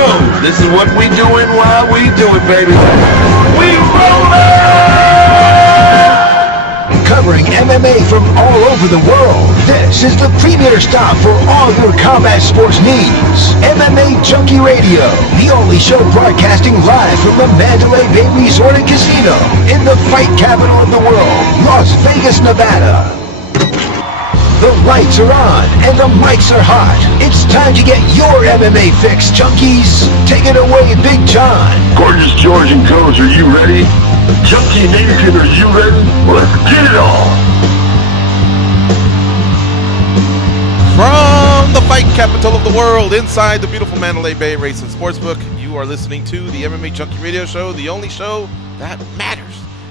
go. This is what we doing while we do it, baby. We rollin'! Covering MMA from all over the world, this is the premier stop for all your combat sports needs. MMAjunkie Radio, the only show broadcasting live from the Mandalay Bay Resort and Casino in the fight capital of the world, Las Vegas, Nevada. The lights are on and the mics are hot. It's time to get your MMA fix, junkies. Take it away, Big John. Gorgeous George and Coach, are you ready? Junkie Nation, are you ready? Let's get it on! From the fight capital of the world, inside the beautiful Mandalay Bay Race and Sportsbook, you are listening to the MMAjunkie Radio Show, the only show that matters.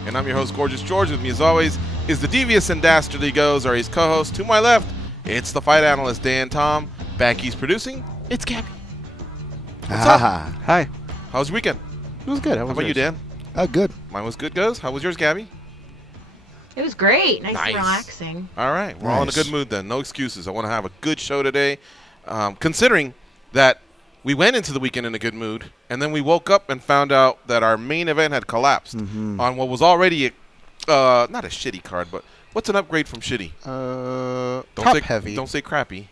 And I'm your host, Gorgeous George. With me, as always, is the devious and dastardly Goes, our ace co-host. To my left, it's the fight analyst, Dan Tom. Back east producing, it's Gabby. What's up? Hi. How was your weekend? It was good. How about you, Dan? Good. Mine was good, Goes. How was yours, Gabby? It was great. Nice and relaxing. All right. We're all in a good mood then. No excuses. I want to have a good show today. Considering that we went into the weekend in a good mood, and then we woke up and found out that our main event had collapsed on what was already not a shitty card, but what's an upgrade from shitty? Top heavy. Don't say crappy.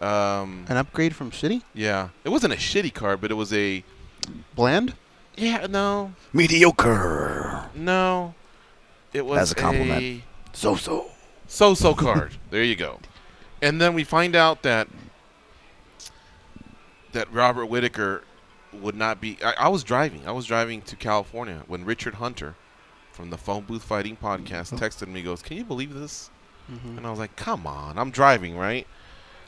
An upgrade from shitty? Yeah. It wasn't a shitty card, but it was a... Bland? Yeah, no. Mediocre. No. It was As a compliment. So-so. So-so card. There you go. And then we find out that Robert Whittaker would not be... I was driving. I was driving to California when Richard Hunter from the Phone Booth Fighting Podcast texted me, goes, "Can you believe this?" And I was like, come on. I'm driving, right?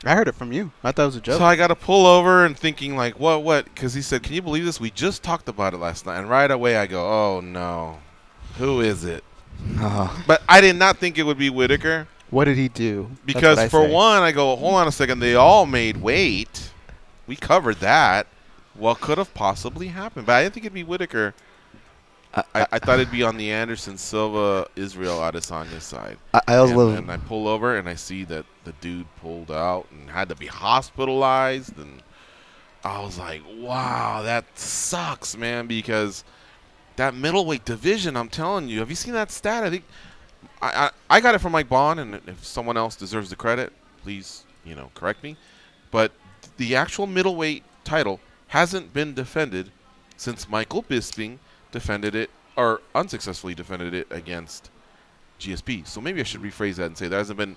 I heard it from you. I thought it was a joke. So I got to pull over and thinking like, what? Because he said, "Can you believe this? We just talked about it last night." And right away I go, oh, no. Who is it? But I did not think it would be Whittaker. What did he do? Because for one, I go, hold on a second. They all made weight. We covered that. What could have possibly happened? But I didn't think it'd be Whittaker. I thought it'd be on the Anderson Silva Israel Adesanya side. I also love. And I pull over and I see that the dude pulled out and had to be hospitalized, and I was like, wow, that sucks, man, because that middleweight division, I'm telling you, have you seen that stat? I think I got it from Mike Bond, and if someone else deserves the credit, please, correct me. But the actual middleweight title hasn't been defended since Michael Bisping defended it, or unsuccessfully defended it against GSP. So maybe I should rephrase that and say there hasn't been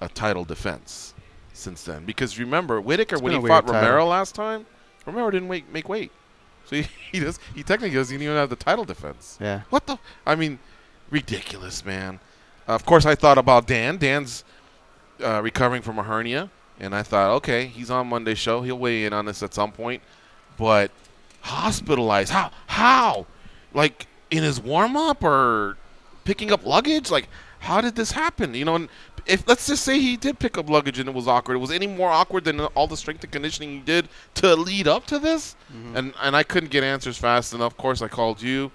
a title defense since then. Because remember, Whittaker, when he fought Romero last time, Romero didn't make weight. So he technically doesn't even have the title defense. Yeah. What the? I mean, ridiculous, man. Of course, I thought about Dan. Dan's recovering from a hernia. And I thought, okay, he's on Monday's show. He'll weigh in on this at some point. But hospitalized? How? Like, in his warm-up or picking up luggage? Like, how did this happen? And if let's just say he did pick up luggage and it was awkward. Was it any more awkward than all the strength and conditioning he did to lead up to this? And I couldn't get answers fast enough. Of course, I called you.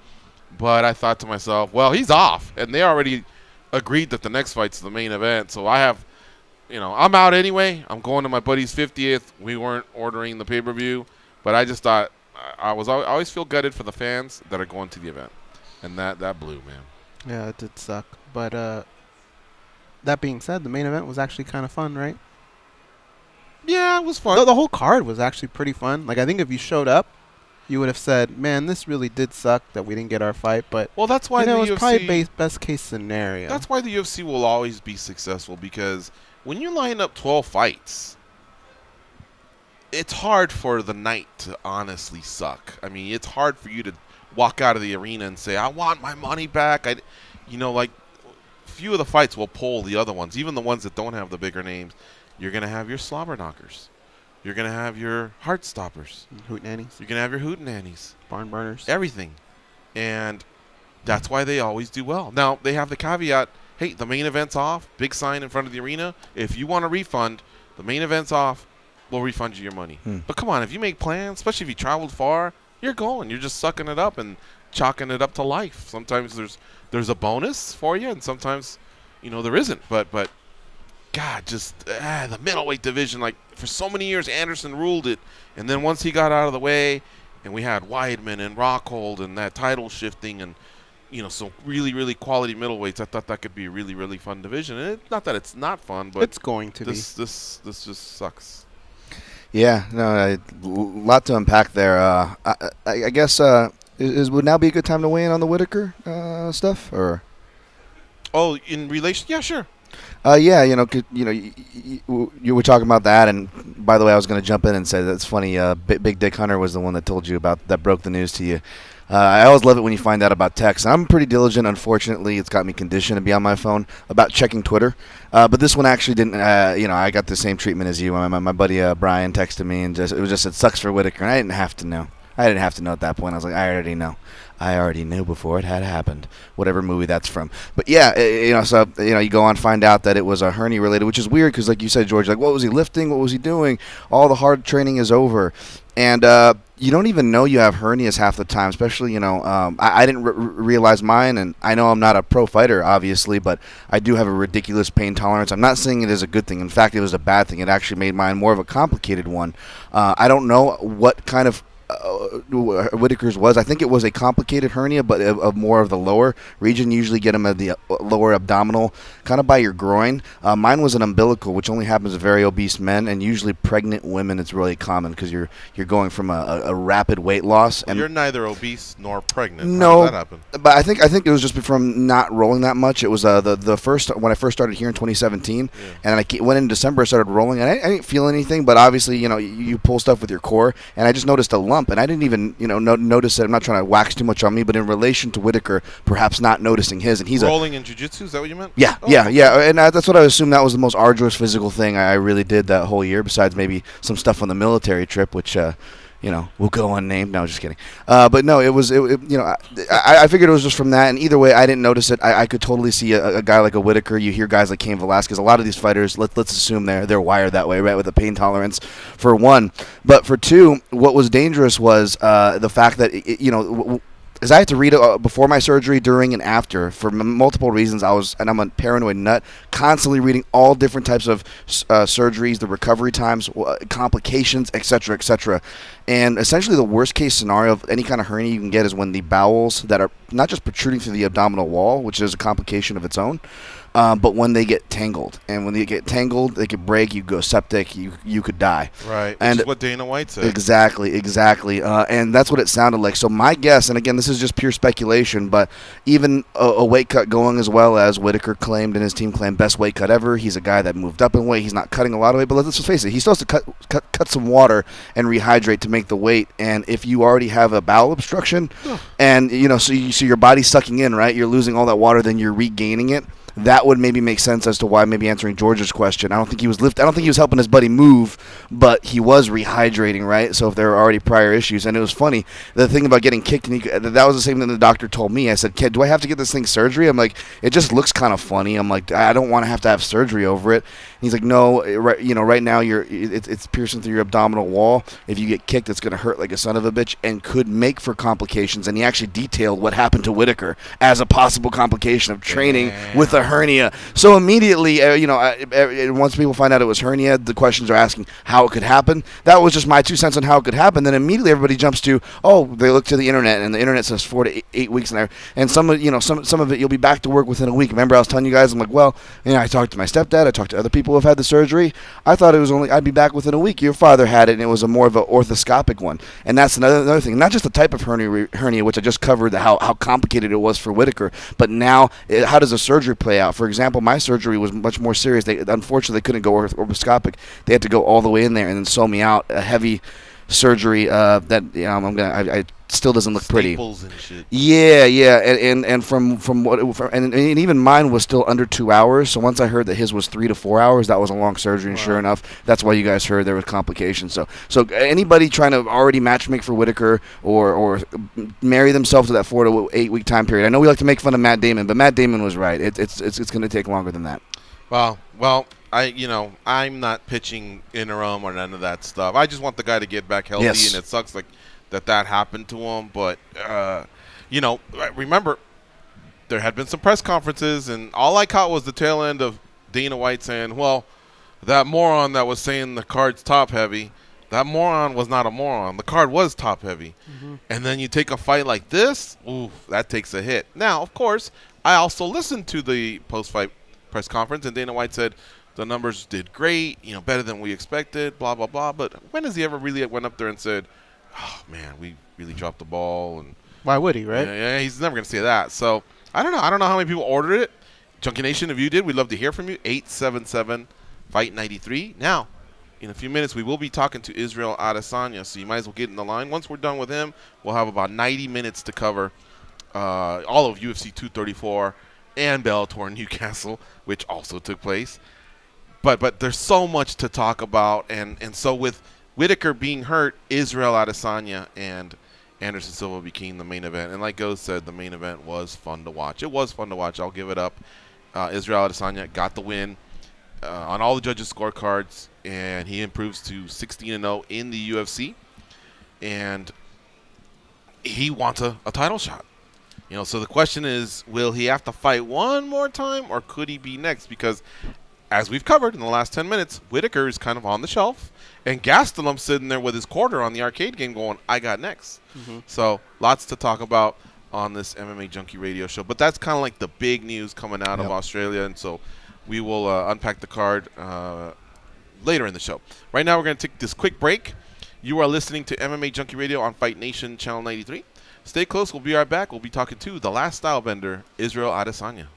But I thought to myself, well, he's off. And they already agreed that the next fight's the main event. So I have, I'm out anyway. I'm going to my buddy's 50th. We weren't ordering the pay-per-view. But I just thought, I always feel gutted for the fans that are going to the event. And that blew, man. Yeah, it did suck. But that being said, the main event was actually kind of fun, right? Yeah, it was fun. The whole card was actually pretty fun. Like, I think if you showed up, you would have said, man, this really did suck that we didn't get our fight. But, well, that's why it was probably best case scenario. That's why the UFC will always be successful, because when you line up 12 fights, it's hard for the night to honestly suck. I mean, it's hard for you to walk out of the arena and say, I want my money back. Like, few of the fights will pull the other ones, even the ones that don't have the bigger names. You're going to have your slobber knockers. You're going to have your heart stoppers. Hootenannies. You're going to have your hootenannies. Barn burners. Everything. And that's why they always do well. Now, they have the caveat, hey, the main event's off. Big sign in front of the arena. If you want a refund, the main event's off. We'll refund you your money. But come on, if you make plans, especially if you traveled far, you're going. You're just sucking it up and chalking it up to life. Sometimes there's a bonus for you, and sometimes, there isn't. But God, just the middleweight division. Like, for so many years, Anderson ruled it. And then once he got out of the way, and we had Weidman and Rockhold and that title shifting and, some really, really quality middleweights, I thought that could be a really, really fun division. And not that it's not fun, but it's going to be. This just sucks. Yeah, no, a lot to unpack there. I guess would now be a good time to weigh in on the Whitaker stuff, or? Oh, in relation? Yeah, sure. Yeah, you were talking about that, and by the way, I was going to jump in and say that's funny. Big Dick Hunter was the one that told you about that, broke the news to you. I always love it when you find out about text. I'm pretty diligent. Unfortunately, it's got me conditioned to be on my phone about checking Twitter. But this one actually didn't. I got the same treatment as you. My buddy Brian texted me and it sucks for Whitaker, and I didn't have to know. At that point. I was like, I already know. I already knew before it had happened. Whatever movie that's from. But yeah, you go on, find out that it was a hernia related, which is weird because, like you said, George, like, what was he lifting? What was he doing? All the hard training is over, and you don't even know you have hernias half the time. Especially, I didn't realize mine, and I know I'm not a pro fighter, obviously, but I do have a ridiculous pain tolerance. I'm not saying it is a good thing. In fact, it was a bad thing. It actually made mine more of a complicated one. I don't know what kind of Whitaker's was. I think it was a complicated hernia, but of more of the lower region. Usually get them at the lower abdominal, kind of by your groin. Mine was an umbilical, which only happens to very obese men, and usually pregnant women. It's really common because you're going from a rapid weight loss. And you're neither obese nor pregnant. No, how does that happen? But I think it was just from not rolling that much. It was the first when I first started here in 2017, and I went in December. I started rolling, and I didn't feel anything. But obviously, you pull stuff with your core, and I just noticed a lump, and I didn't even notice it. I'm not trying to wax too much on me, but in relation to Whitaker, perhaps not noticing his, and he's rolling in jiu-jitsu. Is that what you meant? Yeah, yeah, and that's what I assumed. That was the most arduous physical thing I really did that whole year, besides maybe some stuff on the military trip, which will go unnamed. No, just kidding. But no, I figured it was just from that, and either way, I didn't notice it. I could totally see a guy like a Whitaker. You hear guys like Cain Velasquez. A lot of these fighters, let's assume they're wired that way, right, with a pain tolerance, for one. But for two, what was dangerous was the fact that because I had to read it before my surgery, during, and after for multiple reasons. I'm a paranoid nut, constantly reading all different types of surgeries, the recovery times, complications, etc., etc. And essentially, the worst case scenario of any kind of hernia you can get is when the bowels that are not just protruding through the abdominal wall, which is a complication of its own, but when they get tangled. And when they get tangled, they could break, you go septic, you could die. Right, and which is what Dana White said. Exactly. And that's what it sounded like. So my guess, and again, this is just pure speculation, but even a weight cut going as well as Whitaker claimed and his team claimed, best weight cut ever. He's a guy that moved up in weight. He's not cutting a lot of weight, but let's just face it, he's supposed to cut some water and rehydrate to make the weight. And if you already have a bowel obstruction, and so your body's sucking in, right? You're losing all that water, then you're regaining it. That would maybe make sense as to why, maybe answering George's question. I don't think he was helping his buddy move, but he was rehydrating, right? So if there were already prior issues, and it was funny, the thing about getting kicked, and that was the same thing the doctor told me. I said, "Kid, do I have to get this thing surgery?" I'm like, "It just looks kind of funny." I'm like, "I don't want to have surgery over it." And he's like, "No, right now it's piercing through your abdominal wall. If you get kicked, it's going to hurt like a son of a bitch and could make for complications." And he actually detailed what happened to Whitaker as a possible complication of training with a hernia. So immediately, once people find out it was hernia, the questions are asking how it could happen. That was just my 2 cents on how it could happen. Then immediately everybody jumps to, they look to the internet, and the internet says 4 to 8 weeks, and some of it you'll be back to work within a week. Remember, I was telling you guys, I'm like, well, I talked to my stepdad, I talked to other people who have had the surgery. I thought it was I'd be back within a week. Your father had it, and it was more of an orthoscopic one, and that's another thing. Not just the type of hernia, which I just covered, how complicated it was for Whitaker, but now how does a surgery play out? For example, my surgery was much more serious. Unfortunately, they couldn't go orthoscopic. They had to go all the way in there and then sew me out. A heavy surgery I still doesn't look pretty. Staples and shit. Yeah, and from and even mine was still under 2 hours. So once I heard that his was 3 to 4 hours, that was a long surgery, and sure enough, that's why you guys heard there was complications. So anybody trying to already matchmake for Whitaker or marry themselves to that 4 to 8 week time period. I know we like to make fun of Matt Damon, but Matt Damon was right. It's going to take longer than that. Well, I'm not pitching interim or none of that stuff. I just want the guy to get back healthy, Yes. and it sucks that happened to him. But remember, there had been some press conferences, and all I caught was the tail end of Dana White saying, "Well, that moron that was saying the card's top heavy, that moron was not a moron. The card was top heavy. And then you take a fight like this, ooh, that takes a hit. Now, of course, I also listened to the post-fight press conference, and Dana White said the numbers did great, you know, better than we expected, blah, blah, blah. But when has he ever really went up there and said, oh, man, we really dropped the ball? And why would he, right? Yeah, he's never going to say that. So, I don't know. I don't know how many people ordered it. Junkie Nation, if you did, we'd love to hear from you. 877-FIGHT93. Now, in a few minutes, we will be talking to Israel Adesanya, so you might as well get in the line. Once we're done with him, we'll have about 90 minutes to cover all of UFC 234 and Bellator Newcastle, which also took place. But there's so much to talk about, and so with Whitaker being hurt, Israel Adesanya and Anderson Silva became the main event. And like Goz said, the main event was fun to watch. It was fun to watch. I'll give it up. Israel Adesanya got the win on all the judges' scorecards, and he improves to 16-0 in the UFC. And he wants a title shot. You know, so the question is, will he have to fight one more time, or could he be next? Because as we've covered in the last 10 minutes, Whitaker is kind of on the shelf, and Gastelum's sitting there with his quarter on the arcade game going, I got next. So lots to talk about on this MMA Junkie radio show. But that's kind of like the big news coming out of Australia, and so we will unpack the card later in the show. Right now we're going to take this quick break. You are listening to MMA Junkie Radio on Fight Nation Channel 93. Stay close. We'll be right back. We'll be talking to the last style bender, Israel Adesanya.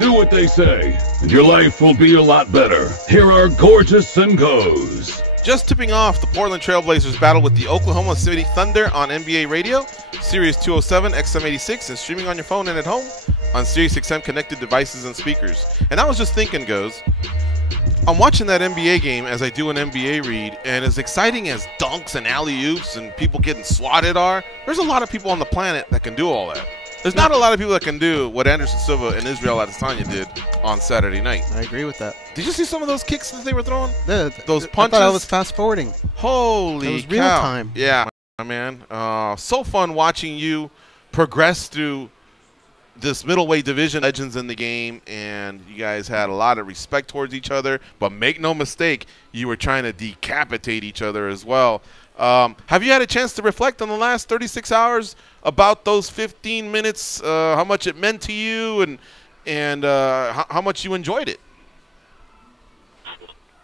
Do what they say, and your life will be a lot better. Here are Gorgeous and Goz. Just tipping off the Portland Trailblazers battle with the Oklahoma City Thunder on NBA Radio, Sirius 207, XM86, and streaming on your phone and at home on Sirius XM connected devices and speakers. And I was just thinking, I'm watching that NBA game as I do an NBA read, and as exciting as dunks and alley-oops and people getting swatted are, there's a lot of people on the planet that can do all that. There's not a lot of people that can do what Anderson Silva and Israel Adesanya did on Saturday night. I agree with that. Did you see some of those kicks that they were throwing? Those punches? I thought I was fast-forwarding. Holy cow. It was cow. real time. Yeah, man. So fun watching you progress through this middleweight division, legends in the game, and you guys had a lot of respect towards each other, but make no mistake, you were trying to decapitate each other as well. Have you had a chance to reflect on the last 36 hours about those 15 minutes, how much it meant to you, and how much you enjoyed it?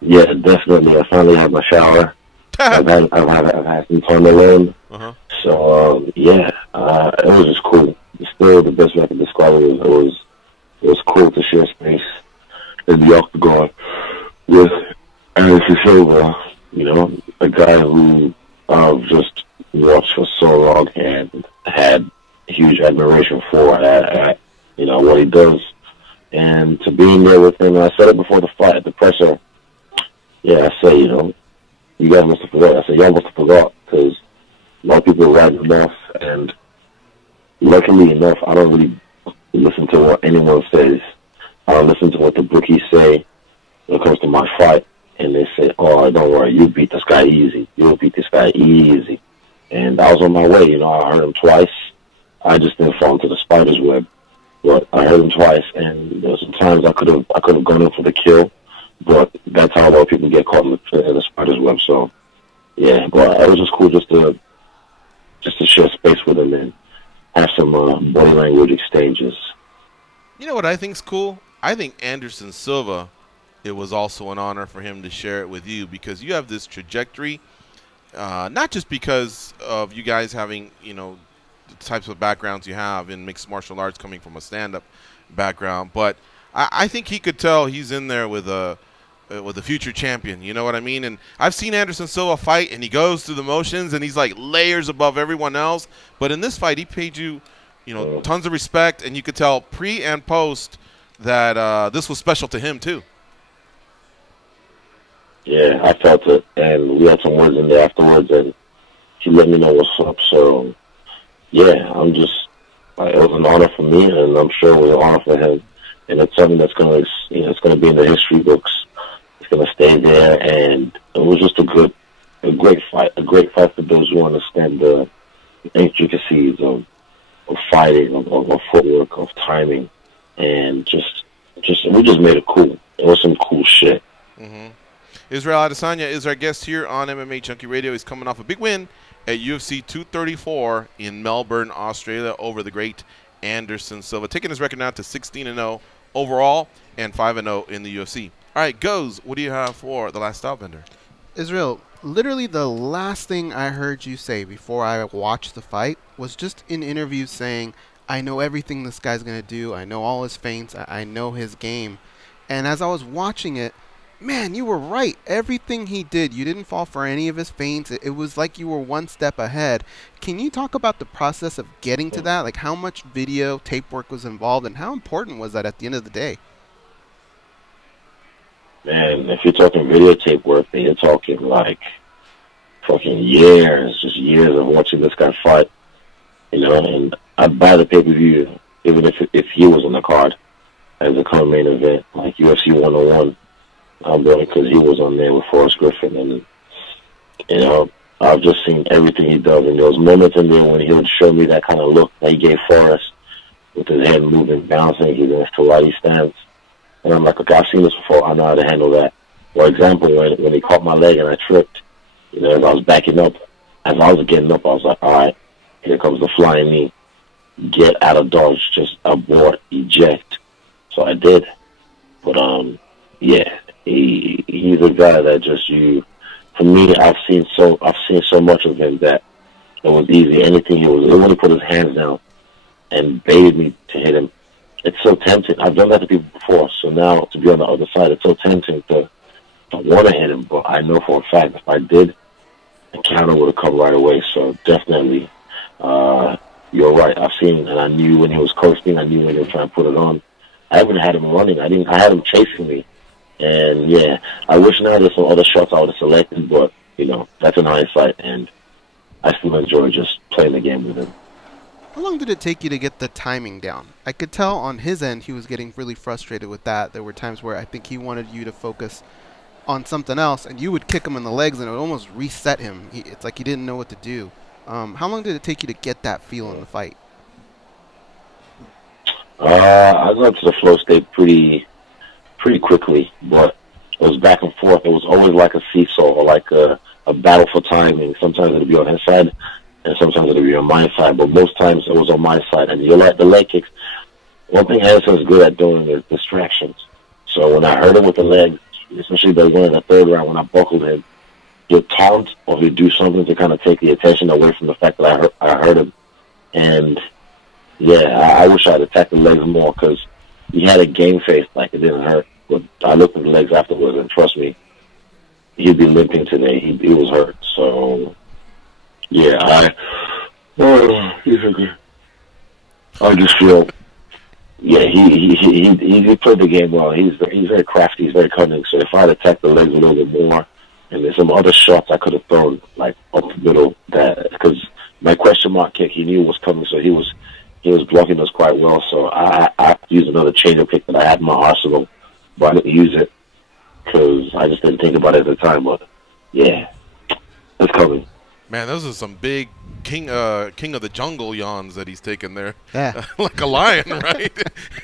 Yeah, definitely. I finally had my shower. I've had some time alone. So, yeah, it was just cool. It's still the best way I can describe it. It was cool to share space in the octagon with Anderson Silva, you know, a guy who I've just watched for so long and had huge admiration for, you know, what he does. And to be in there with him, and I said it before the fight, the presser, yeah, I say, you know, you guys must have forgot. I said, y'all must have forgot, because a lot of people are riding enough, and luckily enough, I don't really listen to what anyone says. I don't listen to what the bookies say when it comes to my fight. And they say, oh, don't worry, you beat this guy easy. You'll beat this guy easy. And I was on my way, you know, I heard him twice. I just didn't fall into the spider's web. But I heard him twice, and there were some times I could have gone in for the kill. But that's how a lot of people get caught in the spider's web. So, yeah, but it was just cool just to share space with him and have some body language exchanges. You know what I think's cool? I think Anderson Silva, it was also an honor for him to share it with you, because you have this trajectory, not just because of you guys having, you know, the types of backgrounds you have in mixed martial arts coming from a stand-up background, but I think he could tell he's in there with a future champion, you know what I mean? And I've seen Anderson Silva fight, and he goes through the motions, and he's like layers above everyone else. But in this fight, he paid you, you know, tons of respect, and you could tell pre and post that this was special to him too. Yeah, I felt it, and we had some words in there afterwards, and he let me know what's up. So, yeah, I'm just, it was an honor for me, and I'm sure it was an honor for him. And it's something that's going to, you know, it's going to be in the history books. It's going to stay there, and it was just a great fight for those who understand the intricacies of fighting, of footwork, of timing, and we just made it cool. It was some cool shit. Israel Adesanya is our guest here on MMAjunkie Radio. He's coming off a big win at UFC 234 in Melbourne, Australia, over the great Anderson Silva, taking his record now to 16-0 overall and 5-0 in the UFC. All right, Goes, what do you have for the last style bender? Israel, literally the last thing I heard you say before I watched the fight was just in interviews saying, I know everything this guy's going to do. I know all his feints. I know his game. And as I was watching it, man, you were right. Everything he did, you didn't fall for any of his feints. It was like you were one step ahead. Can you talk about the process of getting to that? Like how much video, tape work was involved, and how important was that at the end of the day? Man, if you're talking videotape work, then you're talking like fucking years, just years of watching this guy fight. You know, and I'd buy the pay-per-view even if he was on the card as a co-main event, like UFC 101. I'm doing it because he was on there with Forrest Griffin, and you know, I've just seen everything he does, and there was moments in there when he would show me that kind of look that he gave Forrest with his head moving, bouncing, he's in his Pilates stance, and I'm like, okay, I've seen this before, I know how to handle that. For example, when he caught my leg and I tripped, you know, as I was backing up, as I was getting up, I was like, all right, here comes the flying knee. Get out of dodge, just abort, eject. So I did, but yeah. He's a guy that just for me, I've seen so much of him that it was easy. Anything he when he put his hands down and baited me to hit him, it's so tempting. I've done that to people before, so now to be on the other side, it's so tempting to don't want to hit him, but I know for a fact if I did, the counter would have come right away. So definitely, you're right. I've seen, and I knew when he was coasting. I knew when he was trying to put it on. I haven't had him running. I had him chasing me, and yeah, I wish now there's some other shots I would have selected, but that's in hindsight, and I still enjoy just playing the game with him. How long did it take you to get the timing down? I could tell on his end he was getting really frustrated with that. There were times where I think he wanted you to focus on something else, and you would kick him in the legs, and it would almost reset him. It's like he didn't know what to do. How long did it take you to get that feel in the fight? I got to the flow state pretty quickly, but it was back and forth. It was always like a seesaw or like a battle for timing. Sometimes it would be on his side, and sometimes it would be on my side, but most times it was on my side. And you're like the leg kicks. One thing Anderson's good at doing is distractions. So when I heard him with the legs, especially the one in the third round when I buckled him, he'd taunt or he'd do something to kind of take the attention away from the fact that I heard him. And yeah, I wish I'd attacked the legs more because he had a game face like it didn't hurt. But I looked at the legs afterwards, and trust me, he'd be limping today. He was hurt. So yeah, I just feel. Yeah, he played the game well. He's very crafty. He's very cunning. So if I had attacked the legs a little bit more, and there's some other shots I could have thrown like up the middle, because my question mark kick he knew was coming, so he was blocking us quite well. So I used another change-up kick that I had in my arsenal, but I didn't use it because I just didn't think about it at the time. But yeah, it's coming. Man, those are some big king of the jungle yawns that he's taking there. Yeah. Like a lion, right?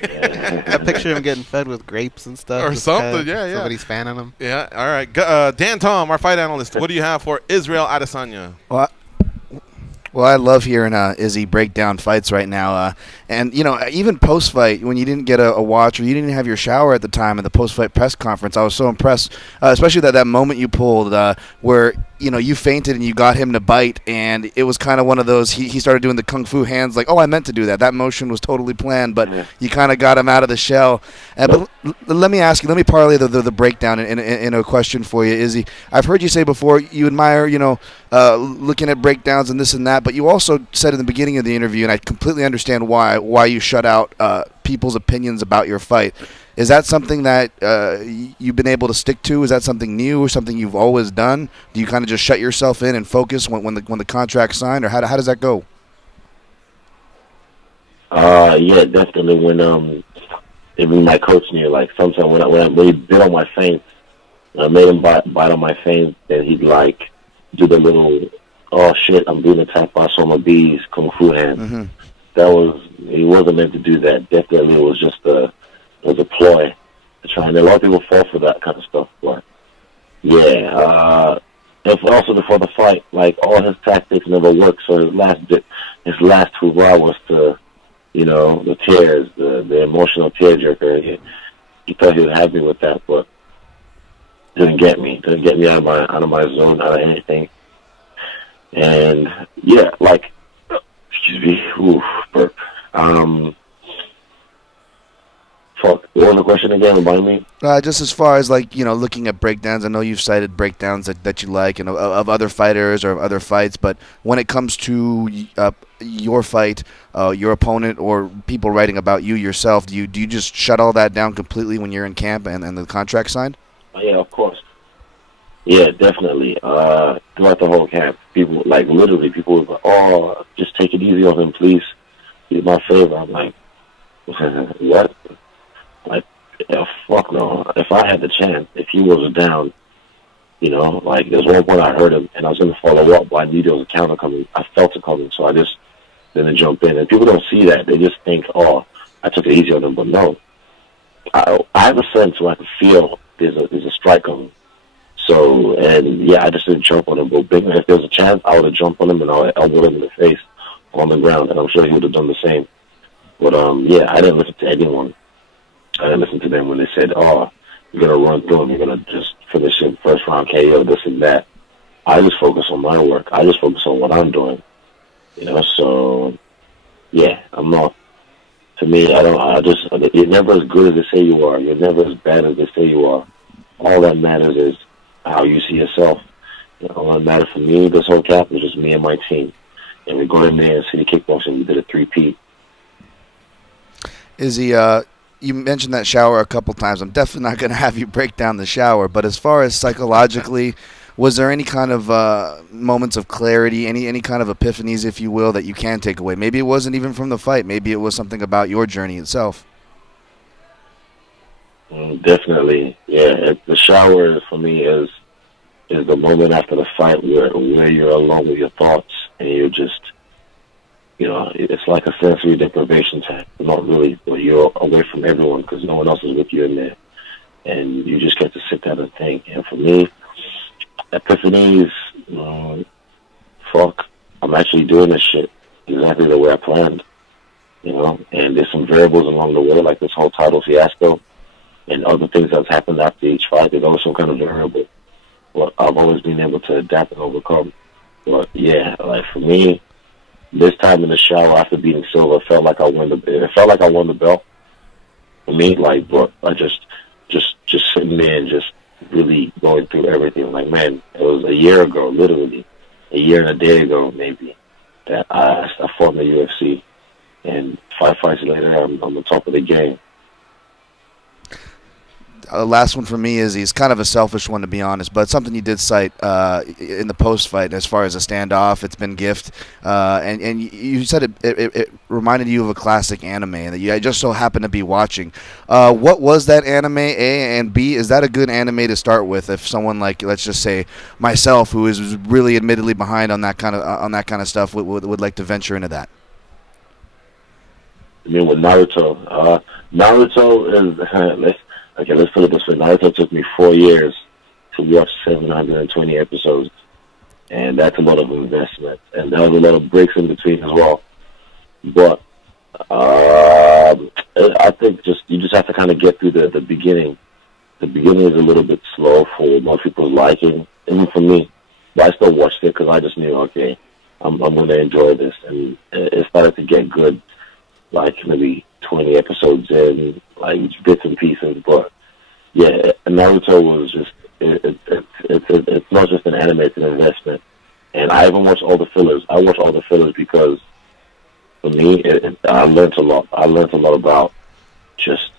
I picture him getting fed with grapes and stuff. Or something, yeah. Somebody's fanning him. Yeah, all right. Dan Tom, our fight analyst, what do you have for Israel Adesanya? Well, I love hearing Izzy break down fights right now. And, even post-fight, when you didn't get a watch or you didn't have your shower at the time at the post-fight press conference, I was so impressed, especially that moment you pulled where, you fainted and you got him to bite, and it was kind of one of those, he started doing the kung fu hands like, oh, I meant to do that. That motion was totally planned, but you kind of got him out of the shell. But let me ask you, let me parlay the breakdown in a question for you, Izzy. I've heard you say before you admire, looking at breakdowns and this and that, but you also said in the beginning of the interview, and I completely understand why you shut out people's opinions about your fight. Is that something that you've been able to stick to? Is that something new or something you've always done? Do you kind of just shut yourself in and focus when the contract's signed, or how does that go? Yeah, definitely. When my coach knew, like sometimes when he bit on my feints, I made him bite on my feints, then he'd like do the little, oh shit, I'm being attacked by some of these kung fu hands. Mm-hmm. He wasn't meant to do that. Definitely, it was just a ploy to try, and a lot of people fall for that kind of stuff. But yeah, and also before the fight, like all his tactics never worked. So his last hurrah was to, the tears, the emotional tearjerker. He thought he would have me with that, but didn't get me out of my zone, out of anything. And yeah, like, excuse me, burp. Fuck. What was the question again? Remind me. Just as far as looking at breakdowns, I know you've cited breakdowns that you like and of other fighters or of other fights, but when it comes to your fight, your opponent, or people writing about you yourself, do you just shut all that down completely when you're in camp and the contract signed? Yeah, of course. Yeah, definitely. Throughout the whole camp, people literally people were like, "Oh, just take it easy on him, please. He's my favorite." I'm like, what? Like, fuck no. If I had the chance, if he was down, there's one point I heard him and I was going to follow up, but I knew there was a counter coming. I felt it coming, so I just didn't jump in. And people don't see that. They just think, oh, I took it easy on him. But no. I have a sense where I can feel there's a strike coming. So, and yeah, I just didn't jump on him. But if there was a chance, I would have jumped on him and I would have elbowed him in the face on the ground. And I'm sure he would have done the same. But yeah, I didn't listen to anyone. I didn't listen to them when they said, oh, you're going to run through him, you're going to just finish him first round KO, this and that. I just focus on my work. I just focus on what I'm doing. So, yeah, I'm not, to me, you're never as good as they say you are. You're never as bad as they say you are. all that matters is how you see yourself. You know, all that matters for me, this whole camp, was just me and my team. And we go in there and City Kickboxing, we did a 3-peat. Izzy, you mentioned that shower a couple times. I'm definitely not going to have you break down the shower, but as far as psychologically, was there any kind of moments of clarity, any kind of epiphanies, if you will, that you can take away? Maybe it wasn't even from the fight. Maybe it was something about your journey itself. Definitely, yeah. The shower for me is the moment after the fight where you're alone with your thoughts and you're just, you know, it's like a sensory deprivation time. Not really, but you're away from everyone because no one else is with you in there, and you just get to sit down and think. And for me, epiphanies, I'm actually doing this shit exactly the way I planned, you know. And there's some variables along the way, like this whole title fiasco and other things that's happened after each fight. There's always some kind of variable, but I've always been able to adapt and overcome. But yeah, like for me, this time in the shower after beating Silva, it felt like I won the belt. For me, like, but I just sitting there and just really going through everything. Like, man, it was a year ago, literally, a year and a day ago, maybe, that I fought in the UFC, and 5 fights later, I'm on the top of the game. Last one for me is he's kind of a selfish one, to be honest, but something you did cite in the post-fight as far as a standoff. It's been gift, and you said it reminded you of a classic anime that you just so happened to be watching. What was that anime, A, and B, is that a good anime to start with if someone like, let's just say myself, who is really admittedly behind on that kind of stuff, would like to venture into that? I mean, with Naruto, Naruto is okay, let's put it this way. Naruto took me 4 years to watch 720 episodes, and that's a lot of investment. And there was a lot of breaks in between as well. But I think you just have to kind of get through the beginning. The beginning is a little bit slow for most people's liking, even for me. But I still watched it because I just knew, okay, I'm going to enjoy this. And it started to get good, like maybe 20 episodes in, like bits and pieces. But yeah, Naruto was just it's not just an anime, it's an investment. And I haven't watched all the fillers. I watched all the fillers because for me, I learned a lot. I learned a lot about just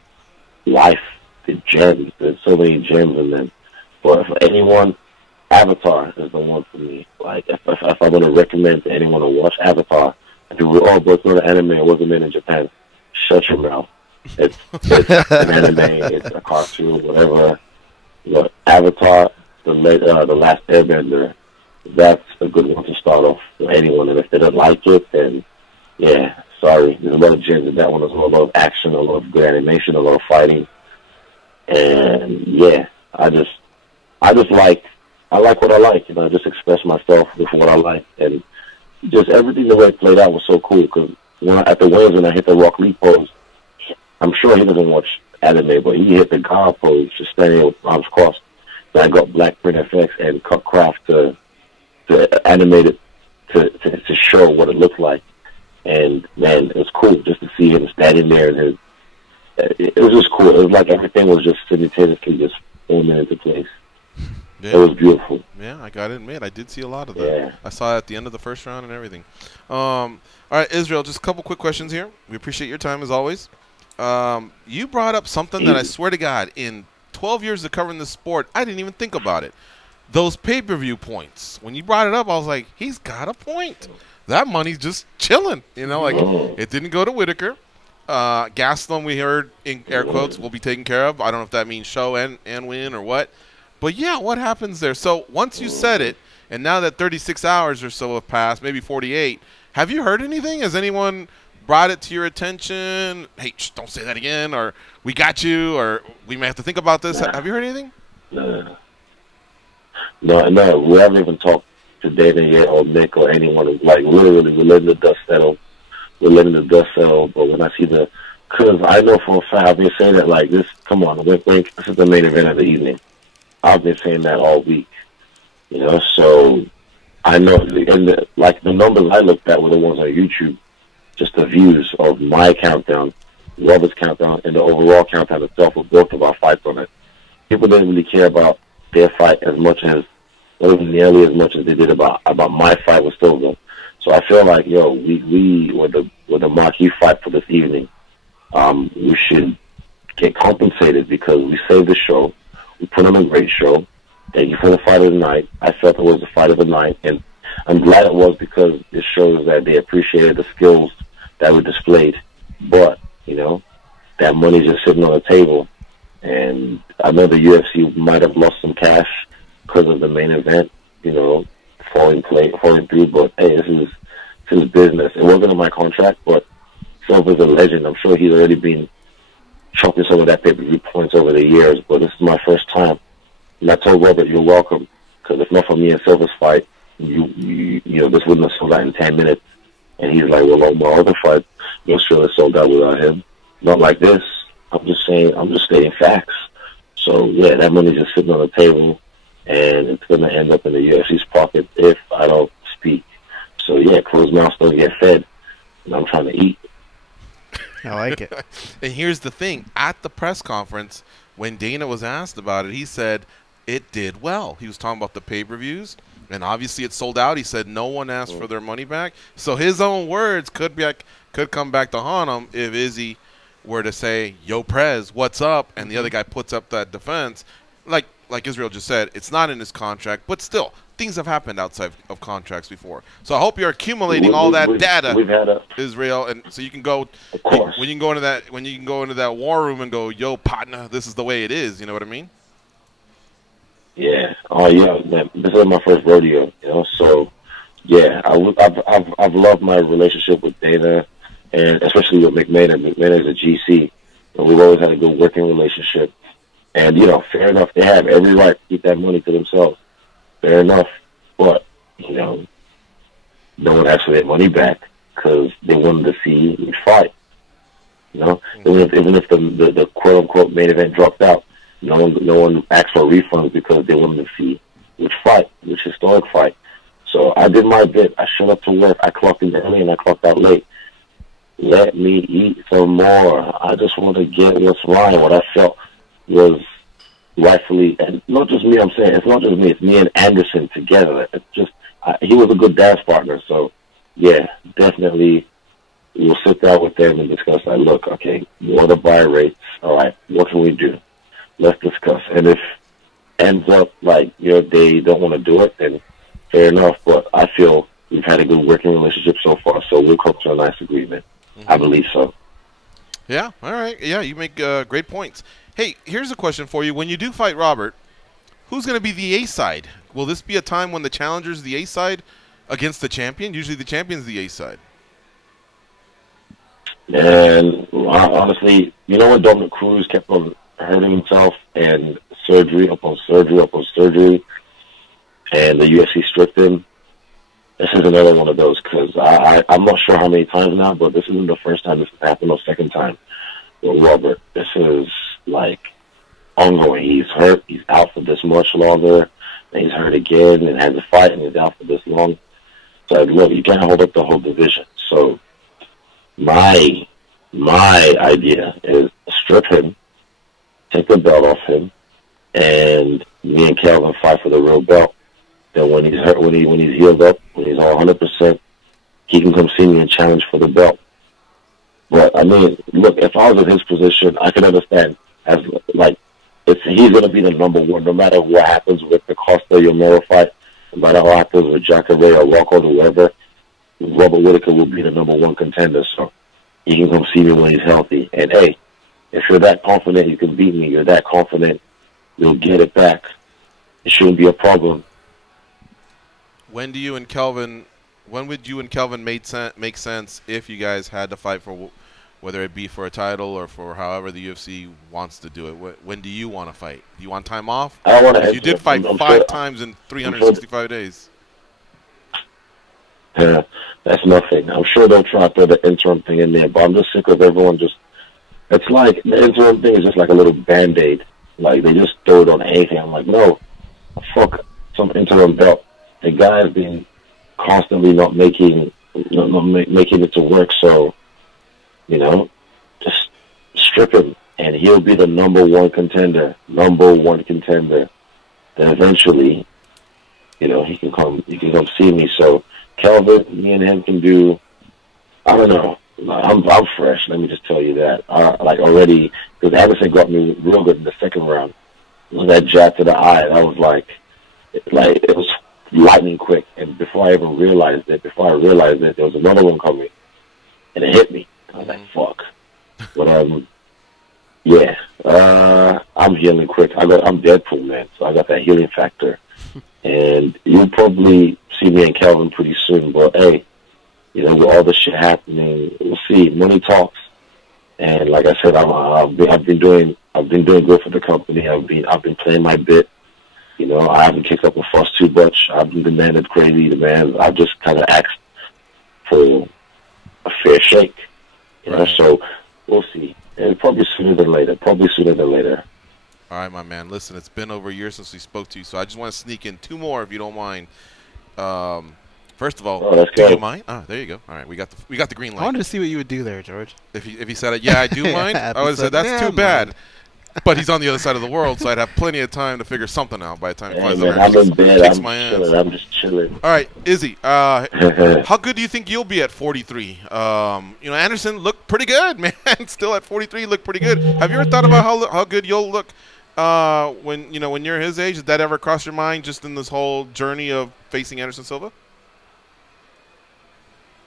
life, the gems. There's so many gems in them. But for anyone, Avatar is the one for me. Like if I'm going to recommend to anyone to watch Avatar, and people go, oh, but it's not an anime, it wasn't made in Japan. Shut your mouth. It's an anime, it's a cartoon, whatever. But Avatar, the Last Airbender, that's a good one to start off for anyone. And if they don't like it, then yeah, sorry. There's a lot of gems in that one as well. A lot of action, a lot of good animation, a lot of fighting. And yeah, I like what I like. You know, I just express myself with what I like. And just everything the way it played out was so cool because at the wings when I hit the Rock Lee pose, I'm sure he doesn't watch anime, but he hit the God pose just standing with arms crossed. So I got black print FX and cut craft to animate it to show what it looked like. And man, it was cool just to see him standing there. And it was just cool. It was like everything was just simultaneously just falling into place. Yeah. It was beautiful. Yeah, I got to admit, I did see a lot of that. Yeah. I saw it at the end of the first round and everything. All right, Israel, just a couple quick questions here. We appreciate your time as always. You brought up something that I swear to God, in 12 years of covering this sport, I didn't even think about it. Those pay-per-view points. When you brought it up, I was like, he's got a point. That money's just chilling. You know, like it didn't go to Whitaker. Gastelum, we heard, in air quotes, will be taken care of. I don't know if that means show and win or what. But, yeah, what happens there? So once you said it, and now that 36 hours or so have passed, maybe 48, have you heard anything? Has anyone brought it to your attention? Hey, don't say that again, or we got you, or we may have to think about this. Have you heard anything? No, we haven't even talked to Dana yet or Nick or anyone. Like, literally, we're letting the dust settle. But when I see because I know for a fact, I've been saying that, like, this, come on, wink, wink, this is the main event of the evening. I've been saying that all week, you know, so I know, and the numbers I looked at were the ones on YouTube, just the views of my countdown, Robert's countdown, and the overall countdown itself of both of our fights on it. people didn't really care about their fight as much as, or even nearly as much as they did about my fight with Silva. So I feel like, we were the marquee fight for this evening. We should get compensated because we saved the show. We put on a great show. Thank you for the fight of the night. I felt it was the fight of the night, and I'm glad it was because it shows that they appreciated the skills that were displayed. But, that money's just sitting on the table. And I know the UFC might have lost some cash because of the main event, falling through. But, hey, this is business. It wasn't in my contract, but Silva's a legend. I'm sure he's already been chopping some of that pay-per-view points over the years, but this is my first time. And I told Robert, you're welcome, because if not for me and Silva's fight, this wouldn't have sold out in 10 minutes. And he's like, well, all my other fights, Australia sold out without him. Not like this. I'm just stating facts. So, yeah, that money's just sitting on the table, and it's going to end up in the UFC's pocket if I don't speak. So, yeah, closed mouths don't get fed, and I'm trying to eat. I like it. And here's the thing. At the press conference, when Dana was asked about it, he said it did well. He was talking about the pay-per-views, and obviously it sold out. He said no one asked for their money back. So his own words could come back to haunt him if Izzy were to say, yo, Prez, what's up? And the other guy puts up that defense. Like Israel just said, it's not in his contract, but still, things have happened outside of contracts before. So I hope you're accumulating all that data, Israel, and so you can go. Of course. When you can go into that war room and go, yo, partner, this is the way it is. You know what I mean? Yeah. Oh, yeah. Man, this is my first rodeo. So yeah, I've loved my relationship with Dana, and especially with McMahon. McMahon is a GC, and we've always had a good working relationship. And, fair enough, they have every right to keep that money to themselves. Fair enough. But, no one asked for their money back because they wanted to see me fight. Even if the quote-unquote main event dropped out, no one asked for refunds because they wanted to see which historic fight. So I did my bit. I showed up to work. I clocked in early and I clocked out late. Let me eat some more. I just want to get what's mine. What I felt was rightfully, and not just me, I'm saying, it's not just me, it's me and Anderson together. It's just, he was a good dance partner, so, yeah, definitely we'll sit down with them and discuss, look, okay, what are the buy rates? All right, what can we do? Let's discuss. And if ends up like, they don't want to do it, then fair enough, but I feel we've had a good working relationship so far, so we'll come to a nice agreement. I believe so. Yeah, all right. Yeah, you make great points. Hey, here's a question for you. When you do fight Robert, who's going to be the A-side? Will this be a time when the challenger's the A-side against the champion? Usually the champion's the A-side. And honestly, when Dominic Cruz kept on hurting himself and surgery upon surgery upon surgery, and the UFC stripped him, this is another one of those because I'm not sure how many times now, but this isn't the first time this has happened or second time with Robert. This is ongoing. He's hurt. He's out for this much longer. And he's hurt again and has a fight and he's out for this long. So look, you can't hold up the whole division. So my idea is strip him, take the belt off him, and me and Calvin fight for the real belt. Then when he's hurt, when he's healed up, when he's all 100%, he can come see me and challenge for the belt. But I mean, look, if I was in his position, I could understand he's going to be the number one, no matter what happens with the Costa Yomero fight, no matter what happens with Jacare or Rocco or whoever, Robert Whittaker will be the number one contender. So he can come see me when he's healthy. And hey, if you're that confident you can beat me, you're that confident you'll get it back. It shouldn't be a problem. When would you and Kelvin make sense if you guys had to fight for, whether it be for a title or for however the UFC wants to do it? When do you want to fight? Do you want time off? I want to. You did fight five times in 365 days. Yeah, that's nothing. I'm sure they'll try to throw the interim thing in there, but I'm just sick of everyone just. It's like the interim thing is just like a little Band-Aid. Like they just throw it on anything. I'm like, no, fuck some interim belt. The guy's been constantly not making it to work. So, just strip him. and he'll be the number one contender. Then eventually, he can come see me. So Kelvin, me and him can do. I don't know. I'm fresh. Let me just tell you that. Already, because Anderson got me real good in the second round. It was that jab to the eye. That was like it was lightning quick. And before I realized it, there was another one coming, and it hit me. I was like, "Fuck!" But I'm healing quick. I'm Deadpool, man. So I got that healing factor. And you'll probably see me and Calvin pretty soon. But hey, with all this shit happening, we'll see. Money talks. And like I said, I've been doing good for the company. I've been playing my bit. I haven't kicked up a fuss too much. I've been demanded crazy. I've just kind of asked for a fair shake. So we'll see. And probably sooner than later. All right, my man. Listen, it's been over a year since we spoke to you, so I just want to sneak in 2 more, if you don't mind. First of all, do you mind? Oh, there you go. All right, we got the green light. I wanted to see what you would do there, George. If he said it, yeah, I do mind. I would have said that's too bad. But he's on the other side of the world, so I'd have plenty of time to figure something out by the time he flies over. I'm in bed. I'm just chilling. All right, Izzy, how good do you think you'll be at 43? Anderson looked pretty good, man. Still at 43, looked pretty good. Have you ever thought about how good you'll look when you're his age? Did that ever cross your mind just in this whole journey of facing Anderson Silva?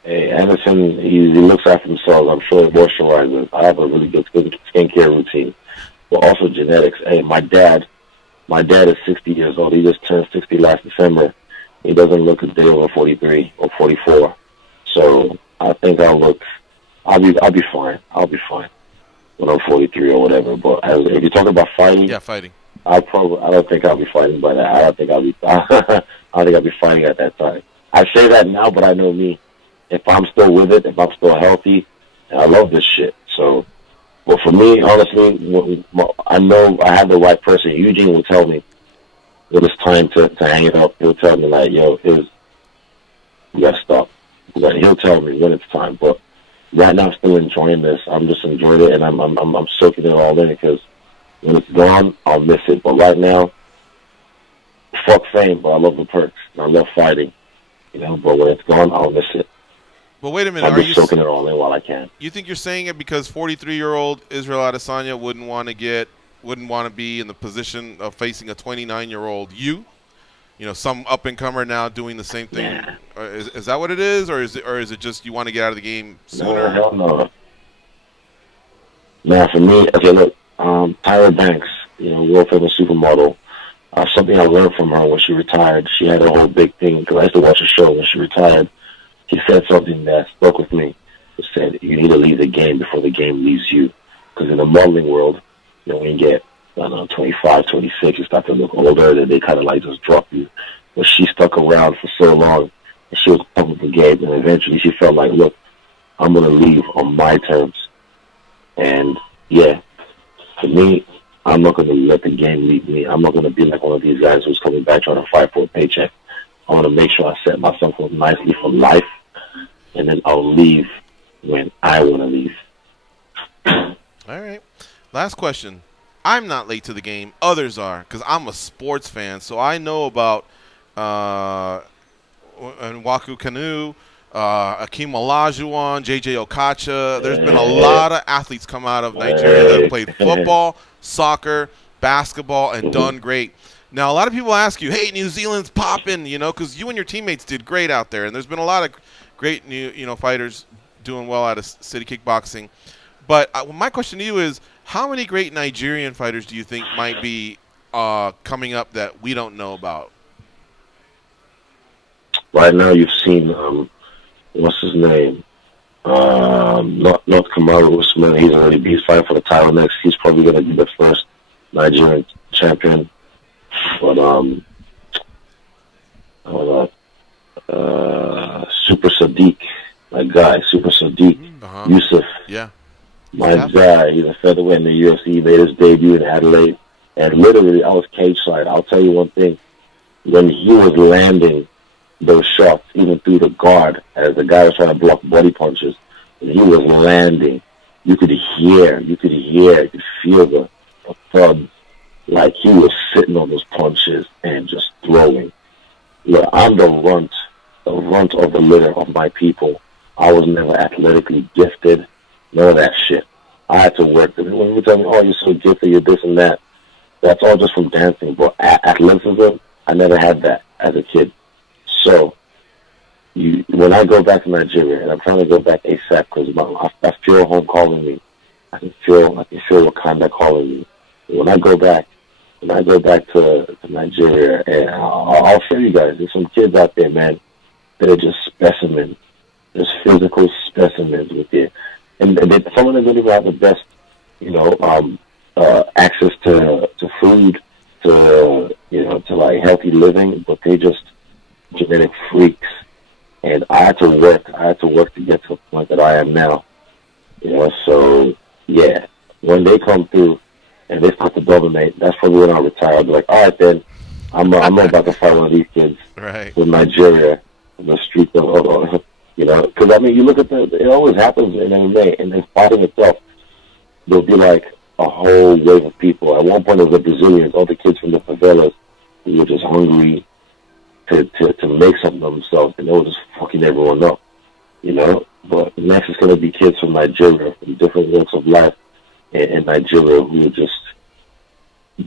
Hey, Anderson, he looks after himself. I'm sure he moisturizes. I have a really good skincare routine. But also genetics. Hey, my dad is 60 years old. He just turned 60 last December. He doesn't look a day over 43 or 44. So I think I'll be fine. I'll be fine when I'm 43 or whatever. But if you're talking about fighting, fighting. I don't think I'll be fighting by that. I don't think I'll be fighting at that time. I say that now, but I know me. If I'm still with it, if I'm still healthy, and I love this shit. So. But for me, honestly, I know I have the right person. Eugene will tell me when it's time to hang it up. He'll tell me, like, yo, you got to stop. He'll tell me when it's time. But right now, I'm still enjoying this. I'm just enjoying it, and I'm soaking it all in because when it's gone, I'll miss it. But right now, fuck fame, but I love the perks. I love fighting. But when it's gone, I'll miss it. But wait a minute, I'm just soaking it all in while I can. You think you're saying it because 43-year-old Israel Adesanya wouldn't want to be in the position of facing a 29-year-old some up-and-comer now doing the same thing? Yeah. Is that what it is, or is it just you want to get out of the game sooner? No. Now, for me, okay, look, Tyra Banks, world-famous supermodel, something I learned from her when she retired, she had a whole big thing, because I used to watch a show when she retired. He said something that stuck with me. He said, you need to leave the game before the game leaves you. Because in the modeling world, when you get, 25, 26, you start to look older, and they kind of like just drop you. But she stuck around for so long, and she was top of the game, and eventually she felt like, look, I'm going to leave on my terms. And, yeah, for me, I'm not going to let the game leave me. I'm not going to be like one of these guys who's coming back trying to fight for a paycheck. I want to make sure I set myself up nicely for life, and then I'll leave when I want to leave. All right. Last question. I'm not late to the game. Others are, because I'm a sports fan, so I know about Nwaku Kanu, Akeem Olajuwon, J.J. Okocha. There's been a lot of athletes come out of Nigeria that have played football, soccer, basketball, and done great. Now, a lot of people ask you, hey, New Zealand's popping, because you and your teammates did great out there, and there's been a lot of great new fighters doing well out of city kickboxing. But my question to you is, how many great Nigerian fighters do you think might be coming up that we don't know about? Right now, you've seen, what's his name? Not Kamaru Usman. He's fighting for the title next. He's probably going to be the first Nigerian champion. But Super Sadiq, my guy, Super Sadiq, Yusuf, my guy, he's a featherweight in the UFC. He made his debut in Adelaide, and literally, I was cage side. I'll tell you one thing: when he was landing those shots, even through the guard, as the guy was trying to block body punches, and he was landing you could feel the thud. Like he was sitting on those punches and just throwing. Look, I'm the runt of the litter of my people. I was never athletically gifted, none of that shit. I had to work. When people tell me, "Oh, you're so gifted, you're this and that," that's all just from dancing. But athleticism, I never had that as a kid. So when I go back to Nigeria, and I'm trying to go back ASAP because I feel home calling me. I can feel Wakanda calling me. When I go back to Nigeria, and I'll show you guys. There's some kids out there, man, that are just specimens. There's physical specimens with it, and some of them don't even have the best, access to food, to like healthy living, but they just genetic freaks. And I had to work. To get to the point that I am now. So yeah, when they come through and they start to dominate, that's probably when I'll retire. I'll be like, all right then, I'm not about to fight one of these kids from Nigeria in the street of because I mean, you look at it always happens in MMA, and then fighting itself, there'll be like a whole wave of people. At one point, it was the Brazilians, all the kids from the favelas who were just hungry to make something of themselves, and they were just fucking everyone up, But next is going to be kids from Nigeria, from different walks of life in Nigeria, who are just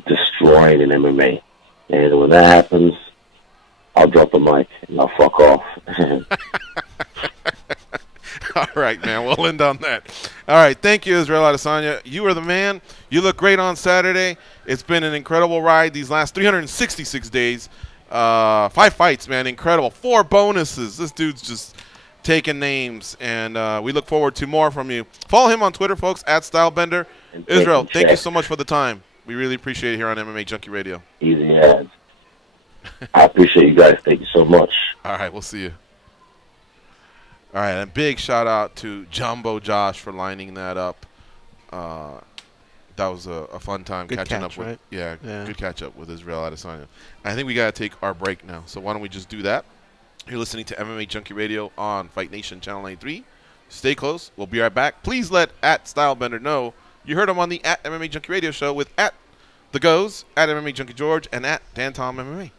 destroying in MMA. And when that happens, I'll drop the mic and I'll fuck off. All right, man. We'll end on that. All right. Thank you, Israel Adesanya. You are the man. You look great on Saturday. It's been an incredible ride these last 366 days. 5 fights, man. Incredible. 4 bonuses. This dude's just taking names, and we look forward to more from you. Follow him on Twitter, folks, @StyleBender. Israel, thank you so much for the time. We really appreciate it here on MMA Junkie Radio. Easy as. I appreciate you guys. Thank you so much. All right, we'll see you. All right, and big shout out to Jumbo Josh for lining that up. That was a fun time catching up with. Right? Yeah, good catch up with Israel Adesanya. I think we got to take our break now, so why don't we just do that? You're listening to MMA Junkie Radio on Fight Nation Channel 93. Stay close. We'll be right back. Please let @StyleBender know you heard him on the @MMA Junkie Radio show with @TheGoes, @MMA Junkie George, and @DanTomMMA.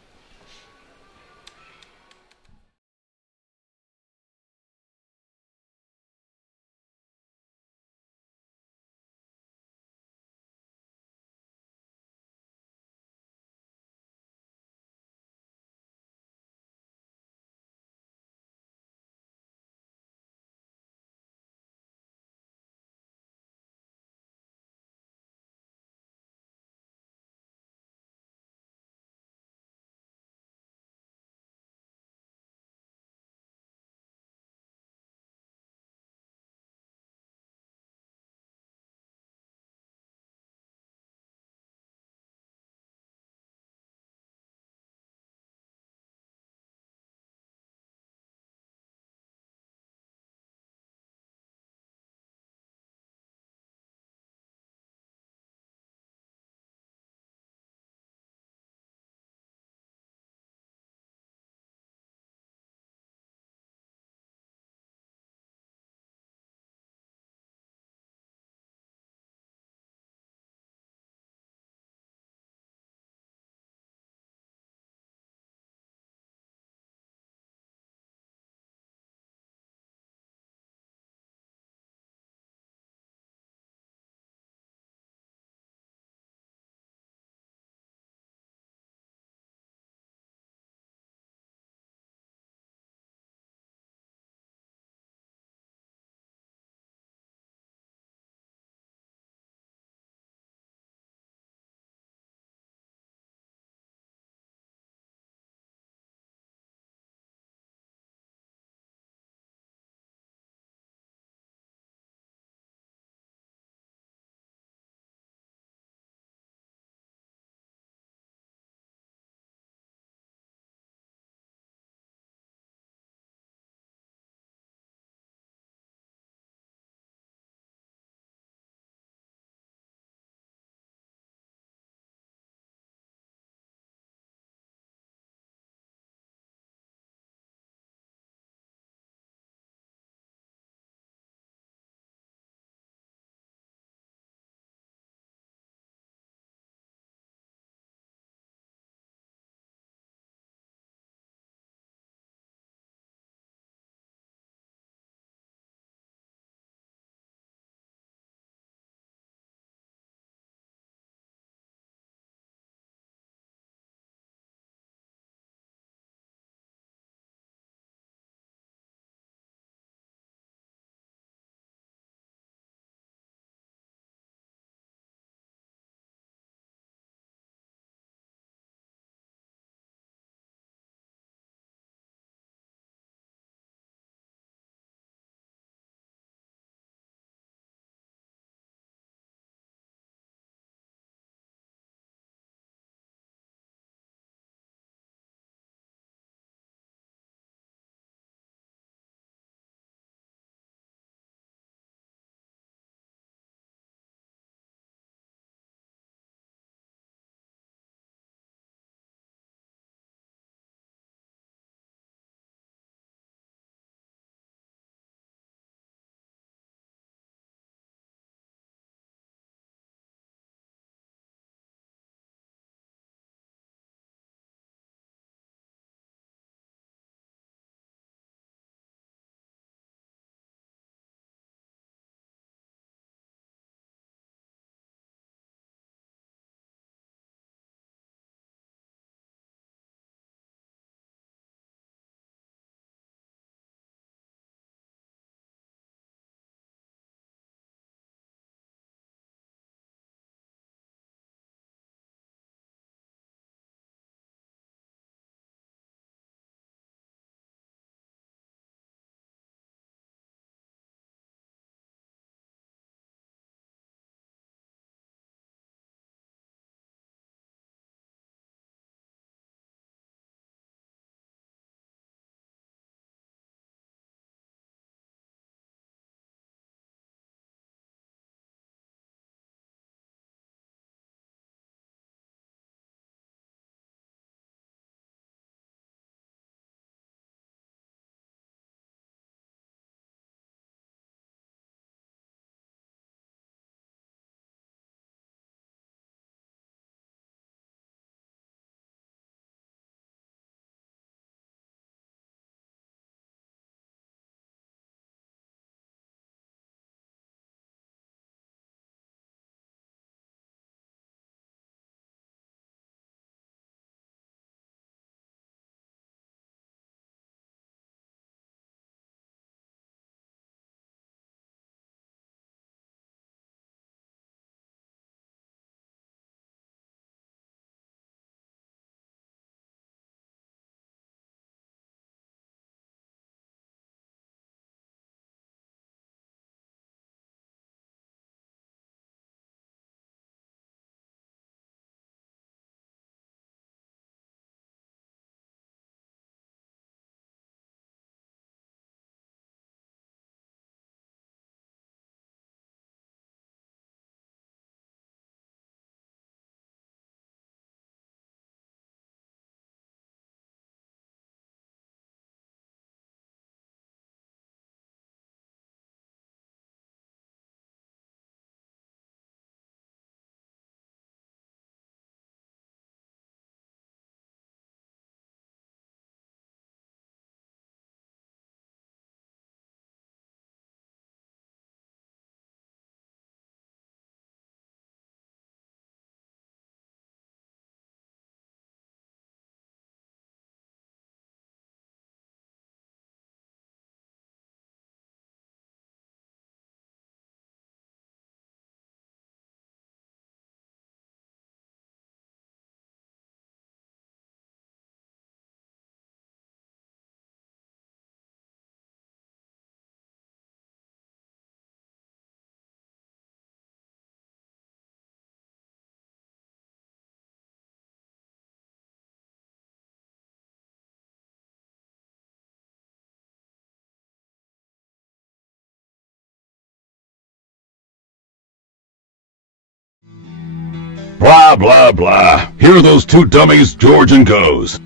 Blah, blah, blah. Here are those two dummies, George and Goes.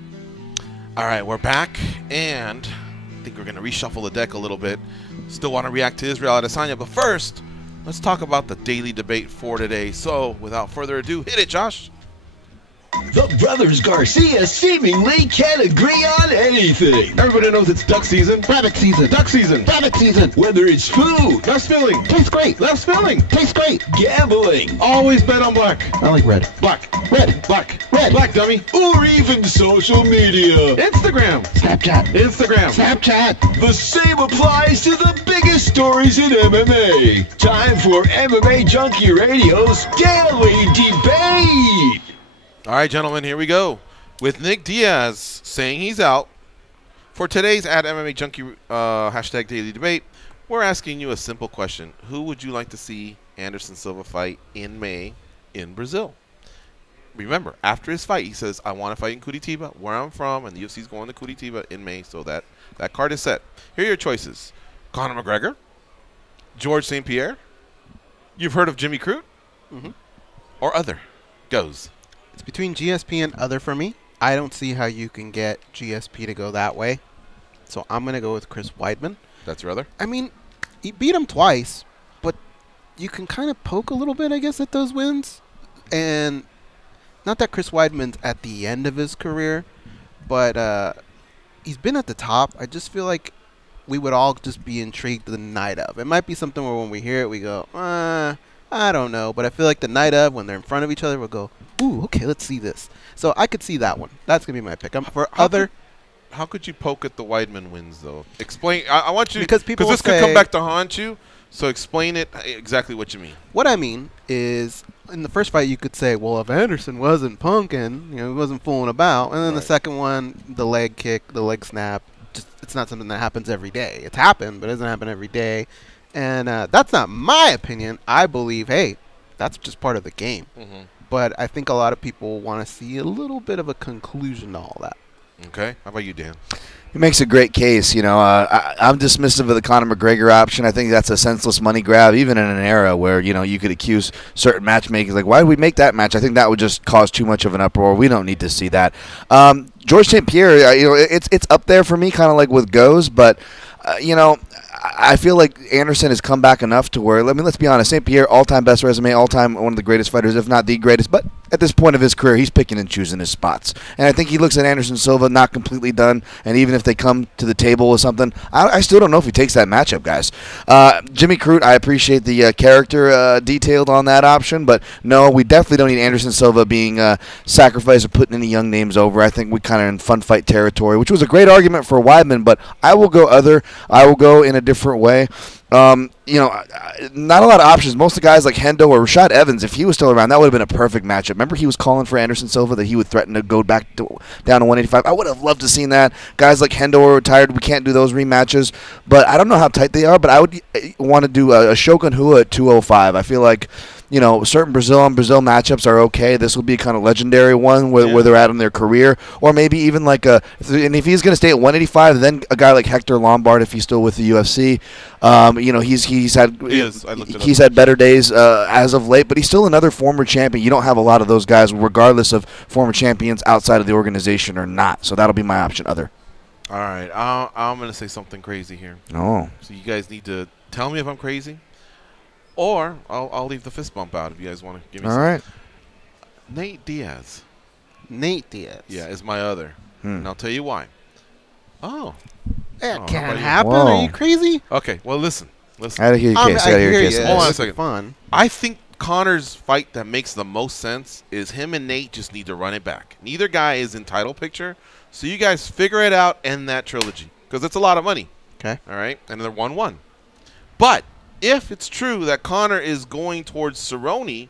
All right, we're back, and I think we're going to reshuffle the deck a little bit. Still want to react to Israel Adesanya, but first, let's talk about the daily debate for today. So, without further ado, hit it, Josh. The brothers Garcia seemingly can't agree on anything. Everybody knows it's duck season. Rabbit season. Duck season. Rabbit season. Whether it's food, Less filling. tastes great, Less filling. tastes great, gambling, Always bet on black. I like red, Black. red, Black. red, Black, dummy. or even social media. Instagram. Snapchat, Instagram. Snapchat. The same applies to the biggest stories in MMA. Time for MMA Junkie Radio's Daily Debate. All right, gentlemen, here we go. With Nick Diaz saying he's out, for today's MMA Junkie hashtag daily debate, we're asking you a simple question. Who would you like to see Anderson Silva fight in May in Brazil? Remember, after his fight, he says, I want to fight in Curitiba, where I'm from, and the UFC's going to Curitiba in May, so that card is set. Here are your choices. Conor McGregor, George St. Pierre, you've heard of Jimmy Crute, or other. Goes. It's between GSP and other for me. I don't see how you can get GSP to go that way. So I'm going to go with Chris Weidman. That's your other? I mean, he beat him twice, but you can kind of poke a little bit, I guess, at those wins. And not that Chris Weidman's at the end of his career, but he's been at the top. I just feel like we would all just be intrigued the night of. It might be something where when we hear it, we go, I don't know. But I feel like the night of, when they're in front of each other, we'll go, ooh, okay, let's see this. So I could see that one. That's going to be my pick. How could you poke at the Weidman wins, though? Explain. I want you, because people this could come back to haunt you. So explain it exactly what you mean. What I mean is, in the first fight, you could say, well, if Anderson wasn't punking, he wasn't fooling about. And then the second one, the leg kick, the leg snap, it's not something that happens every day. It's happened, but it doesn't happen every day. And that's not my opinion. I believe, hey, that's just part of the game. But I think a lot of people want to see a little bit of a conclusion to all that. Okay. How about you, Dan? He makes a great case. I'm dismissive of the Conor McGregor option. I think that's a senseless money grab, even in an era where, you could accuse certain matchmakers. Like, why did we make that match? I think that would just cause too much of an uproar. We don't need to see that. George St. Pierre, it's up there for me, kind of like with Goes, but, I feel like Anderson has come back enough to where, let's be honest, St. Pierre, all-time best resume, all-time one of the greatest fighters, if not the greatest, but at this point of his career, he's picking and choosing his spots. And I think he looks at Anderson Silva not completely done, and even if they come to the table with something, I still don't know if he takes that matchup, guys. Jimmy Crute, I appreciate the character detailed on that option, but no, we definitely don't need Anderson Silva being sacrificed or putting any young names over. I think we kind of in fun fight territory, which was a great argument for Weidman, but I will go other. I will go in a different way. Not a lot of options. Most of the guys like Hendo or Rashad Evans, if he was still around, that would have been a perfect matchup. Remember he was calling for Anderson Silva that he would threaten to go back down to 185. I would have loved to seen that. Guys like Hendo are retired. We can't do those rematches. But I don't know how tight they are, but I would want to do a Shogun Hua at 205. I feel like certain Brazil-on-Brazil matchups are okay. This will be a kind of legendary one where they're at in their career. Or maybe even like and if he's going to stay at 185, then a guy like Hector Lombard, if he's still with the UFC. He's had better days as of late, but he's still another former champion. You don't have a lot of those guys, regardless of former champions outside of the organization or not. So that'll be my option, other. All right. I'm going to say something crazy here. Oh. So you guys need to tell me if I'm crazy. Or I'll leave the fist bump out if you guys want to give me All some. right. Nate Diaz. Yeah, is my other. And I'll tell you why. Oh. That can't happen. Whoa. Are you crazy? Okay, well, listen. I gotta hear your case. I hear you. Hold on a second. Fun. I think Conor's fight that makes the most sense is him and Nate just need to run it back. Neither guy is in title picture, so you guys figure it out in that trilogy because it's a lot of money. Okay. All right, and they're 1-1. But if it's true that Conor is going towards Cerrone,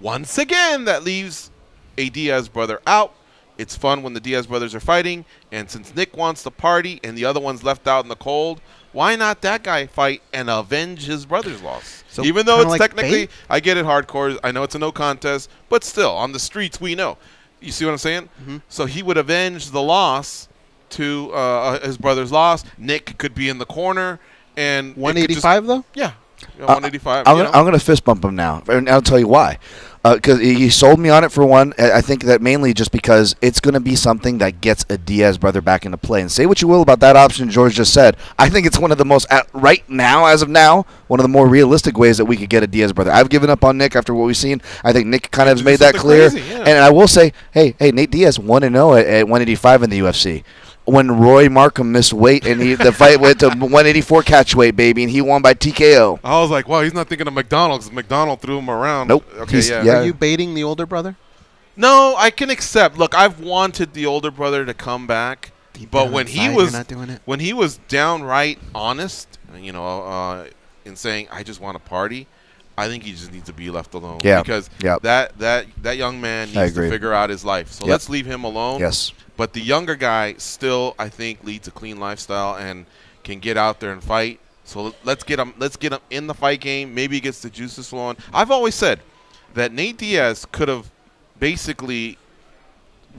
once again, that leaves a Diaz brother out. It's fun when the Diaz brothers are fighting, and since Nick wants to party and the other one's left out in the cold, why not that guy fight and avenge his brother's loss? So even though it's like technically, I get it, hardcore, I know it's a no contest, but still, on the streets, we know. You see what I'm saying? So he would avenge the loss to his brother's loss. Nick could be in the corner. And 185, though? Yeah. 185. I'm going to fist bump him now, and I'll tell you why. Because he sold me on it for one. I think that mainly just because it's going to be something that gets a Diaz brother back into play. And say what you will about that option George just said. I think it's one of the most, right now, as of now, one of the more realistic ways that we could get a Diaz brother. I've given up on Nick after what we've seen. I think Nick kind of has made that clear. Crazy, yeah. And I will say, hey, Nate Diaz 1-0 at 185 in the UFC. When Roy Markham missed weight and the fight went to 184 catch weight, baby, and he won by TKO. I was like, wow, he's not thinking of McDonald because McDonald threw him around. Nope. Okay, yeah. Are you baiting the older brother? No, I can accept. Look, I've wanted the older brother to come back, but when he was downright honest, in saying I just want to party, I think he just needs to be left alone. Yeah. Because that young man needs to figure out his life. So let's leave him alone. Yes. But the younger guy still, I think, leads a clean lifestyle and can get out there and fight. So let's get him in the fight game. Maybe he gets the juices flowing. I've always said that Nate Diaz could have basically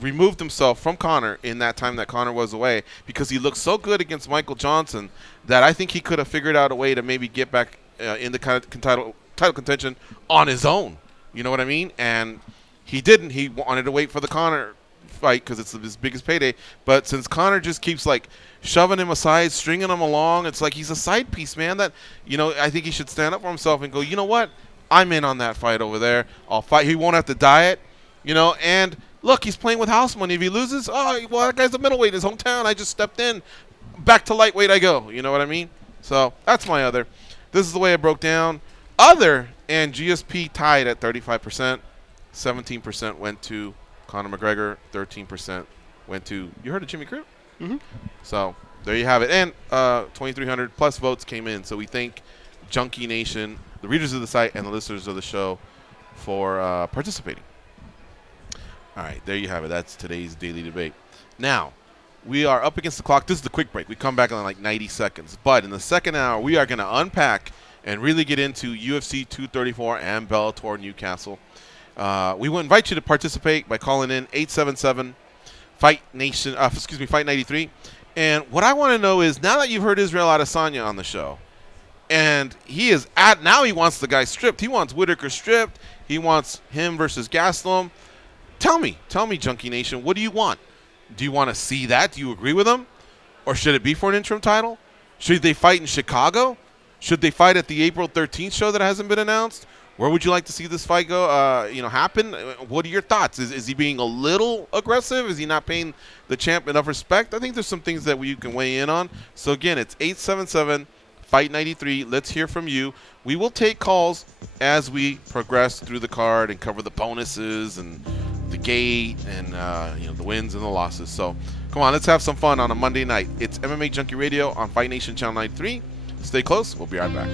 removed himself from Conor in that time that Conor was away because he looked so good against Michael Johnson that I think he could have figured out a way to maybe get back in the title contention on his own. You know what I mean? And he didn't. He wanted to wait for the Conor fight because it's his biggest payday. But since Conor just keeps like shoving him aside, stringing him along, it's like he's a side piece, man. That I think he should stand up for himself and go, you know what? I'm in on that fight over there. I'll fight. He won't have to diet, And look, he's playing with house money. If he loses, oh well, that guy's a middleweight in his hometown. I just stepped in. Back to lightweight I go. You know what I mean? So that's my other. This is the way I broke down. Other and GSP tied at 35%. 17% went to Conor McGregor, 13% went to, you heard of Jimmy Crute? Mm-hmm. So there you have it. And 2,300 plus votes came in. So we thank Junkie Nation, the readers of the site, and the listeners of the show for participating. All right, there you have it. That's today's Daily Debate. Now, we are up against the clock. This is the quick break. We come back in like 90 seconds. But in the second hour, we are going to unpack and really get into UFC 234 and Bellator Newcastle. We will invite you to participate by calling in 877-FIGHT-NATION, Fight 93. And what I want to know is, now that you've heard Israel Adesanya on the show, and he wants the guy stripped. He wants Whitaker stripped. He wants him versus Gastelum. Tell me, Junkie Nation, what do you want? Do you want to see that? Do you agree with him? Or should it be for an interim title? Should they fight in Chicago? Should they fight at the April 13th show that hasn't been announced? Where would you like to see this fight go? Happen? What are your thoughts? Is he being a little aggressive? Is he not paying the champ enough respect? I think there's some things that you can weigh in on. So again, it's 877-FIGHT-93. Let's hear from you. We will take calls as we progress through the card and cover the bonuses and the gate and the wins and the losses. So come on, let's have some fun on a Monday night. It's MMA Junkie Radio on Fight Nation Channel 93. Stay close. We'll be right back.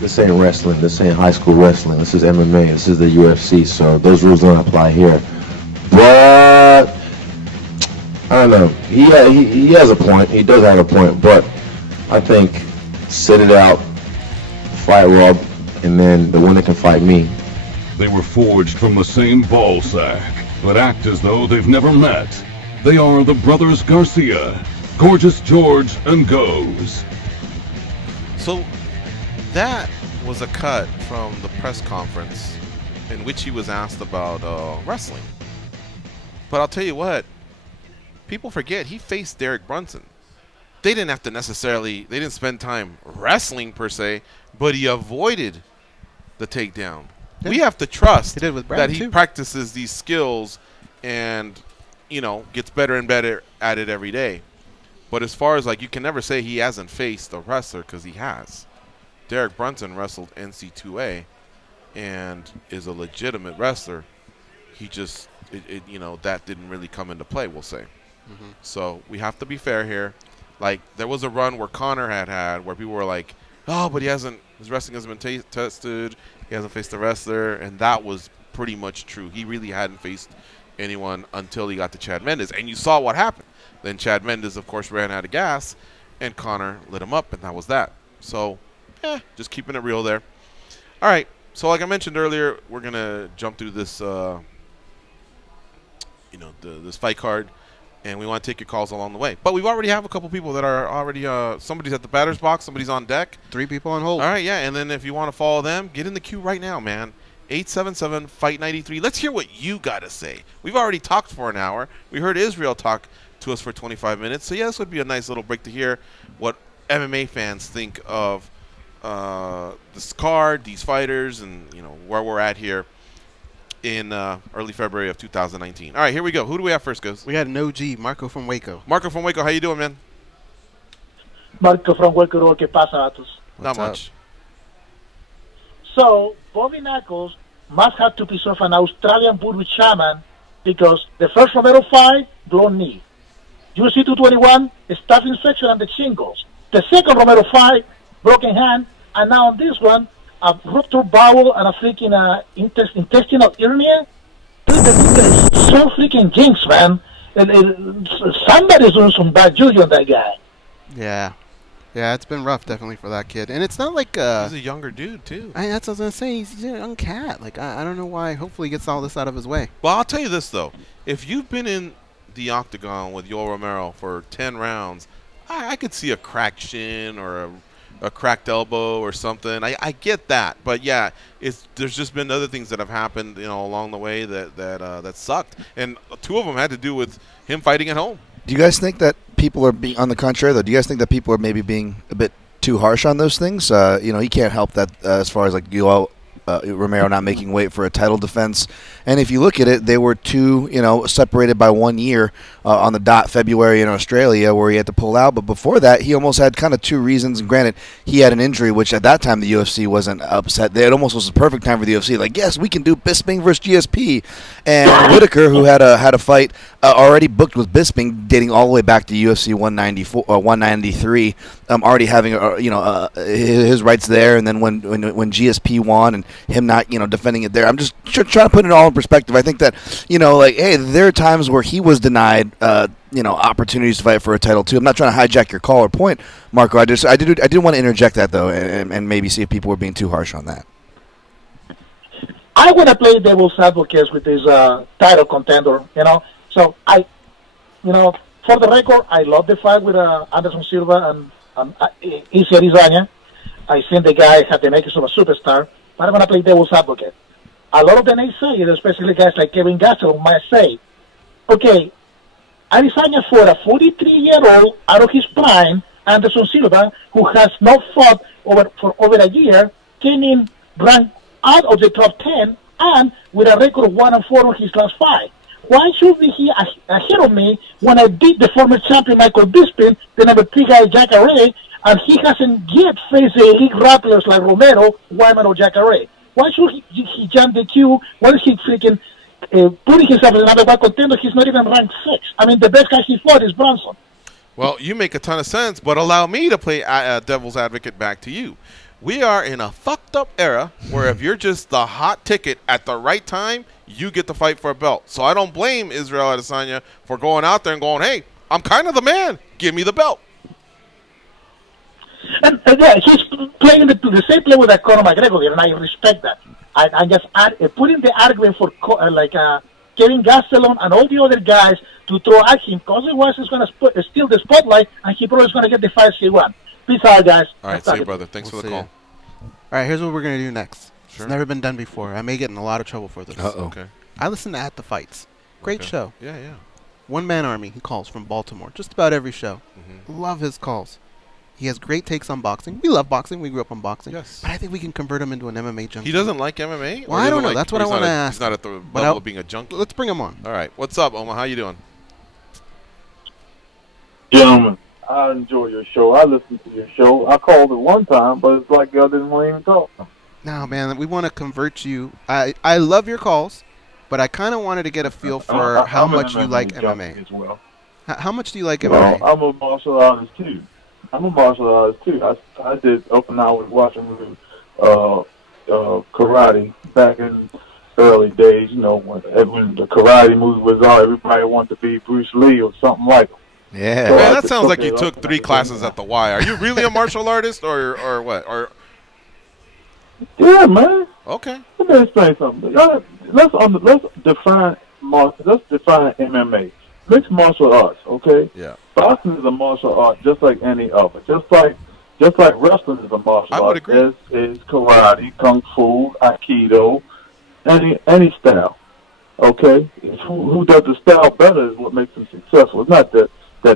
This ain't wrestling. This ain't high school wrestling. This is MMA. This is the UFC. So those rules don't apply here. But I don't know. He has a point. He does have a point. But I think sit it out, fight Rob, and then the winner can fight me. They were forged from the same ball sack, but act as though they've never met. They are the Brothers Garcia. Gorgeous George and goes. So that was a cut from the press conference in which he was asked about wrestling. But I'll tell you what, people forget he faced Derek Brunson. They didn't have to necessarily, they didn't spend time wrestling per se, but he avoided the takedown. Yeah. We have to trust that he practices these skills and, you know, gets better and better at it every day. But as far as, like, you can never say he hasn't faced a wrestler, because he has. Derek Brunson wrestled NC2A and is a legitimate wrestler. He just, you know, that didn't really come into play, we'll say. So we have to be fair here. Like, there was a run where Conor had where people were like, oh, but he hasn't, his wrestling hasn't been tested. He hasn't faced a wrestler. And that was pretty much true. He really hadn't faced anyone until he got to Chad Mendes. And you saw what happened. Then Chad Mendes, of course, ran out of gas, and Conor lit him up, and that was that. So, just keeping it real there. All right. So, like I mentioned earlier, we're going to jump through this, you know, this fight card, and we want to take your calls along the way. But we already have a couple people that are already, somebody's at the batter's box, somebody's on deck. 3 people on hold. All right, yeah, and then if you want to follow them, get in the queue right now, man. 877-FIGHT-93. Let's hear what you got to say. We've already talked for an hour. We heard Israel talk to us for 25 minutes. So, yeah, this would be a nice little break to hear what MMA fans think of this card, these fighters, and, you know, where we're at here in early February of 2019. All right, here we go. Who do we have first, Goes? We had an OG, Marco from Waco. Marco from Waco, how you doing, man? Marco from Waco, ¿qué pasa, vatos? Not much. So, Bobby Knuckles must have to piss off an Australian voodoo shaman because the first Romero fight, blown knee. UFC 221, staph infection and the shingles. The second Romero fight, broken hand, and now on this one, a ruptured bowel and a freaking intestinal hernia. Dude, the dude is so freaking jinx, man. Somebody's doing some bad juju on that guy. Yeah. Yeah, it's been rough, definitely, for that kid. And it's not like... he's a younger dude, too. That's what I was going to say. He's a young cat. Like, I don't know why. Hopefully he gets all this out of his way. Well, I'll tell you this, though. If you've been in the octagon with Yoel Romero for 10 rounds, I could see a cracked shin or a cracked elbow or something. I get that, but yeah, there's just been other things that have happened, you know, along the way that sucked, and 2 of them had to do with him fighting at home. Do you guys think that people are being, on the contrary though, do you guys think that people are maybe being a bit too harsh on those things? You know, he can't help that as far as like Romero not making weight for a title defense. And if you look at it, they were separated by 1 year on the dot, February in Australia, where he had to pull out. But before that, he almost had kind of 2 reasons. And granted, he had an injury, which at that time the UFC wasn't upset. It almost was the perfect time for the UFC. Like, yes, we can do Bisping versus GSP. And Whitaker, who had a fight already booked with Bisping, dating all the way back to UFC 194 or 193, already having his rights there. And then when GSP won and him not defending it there, I'm just trying to put it all in perspective. I think that hey, there are times where he was denied opportunities to fight for a title too. I'm not trying to hijack your call or point, Marco. I did want to interject that though, and maybe see if people were being too harsh on that. I want to play devil's advocate with this title contender. So for the record, I love the fight with Anderson Silva and Izzy Adesanya. I think the guy had the makings of a superstar. But I'm going to play devil's advocate. A lot of the naysayers, especially guys like Kevin Gastelum, might say, okay, Adesanya for a 43-year-old out of his prime, Anderson Silva, who has not fought for over a year, came in ranked out of the top 10 and with a record of 1-4 on his last fight. Why should he ahead of me when I beat the former champion Michael Bisping, the number 3 guy Jacare, and he hasn't yet faced the elite grapplers like Romero, Wyman, or Jacare? Why should he jump the queue? Why is he freaking putting himself as another one contender? He's not even ranked 6. I mean, the best guy he fought is Brunson. Well, you make a ton of sense, but allow me to play devil's advocate back to you. We are in a fucked up era where if you're just the hot ticket at the right time, you get to fight for a belt. So I don't blame Israel Adesanya for going out there and going, hey, I'm kind of the man. Give me the belt. And yeah, he's playing the same play with Conor McGregor, and I respect that. I just putting the argument for Kevin Gastelum and all the other guys to throw at him. Because otherwise, it's going to steal the spotlight, and he probably is going to get the fights he wants. Peace out, guys. All right, see you, brother. Thanks for the call. All right, here's what we're going to do next. Sure. It's never been done before. I may get in a lot of trouble for this. Okay. I listen to At the Fights. Great show. Yeah, yeah. One Man Army, he calls from Baltimore. Just about every show. Love his calls. He has great takes on boxing. We love boxing. We grew up on boxing. Yes. But I think we can convert him into an MMA junkie. He doesn't like MMA? Well, I don't know. That's what I want to ask. He's not at the level of being a junkie. Let's bring him on. All right. What's up, Oma? How you doing? Gentlemen, I enjoy your show. I listen to your show. I called it one time, but it's like y'all didn't want to even talk. No, man. We want to convert you. I love your calls, but I kind of wanted to get a feel for how much you like MMA. As well. How much do you like MMA? MMA? I'm a martial artist, too. I did open hours watching karate back in early days, you know, when the karate movie was out, everybody wanted to be Bruce Lee or something like him. Yeah. So man, that sounds like you took 3 classes at the Y. Are you really a martial artist or what? Yeah, man. Okay. Let me explain something. Let's define MMA. Mixed martial arts, okay? Yeah. Boxing is a martial art just like any other. Just like wrestling is a martial art. I would agree. Is karate, kung fu, aikido, any style. Okay? It's who does the style better is what makes them successful. It's not that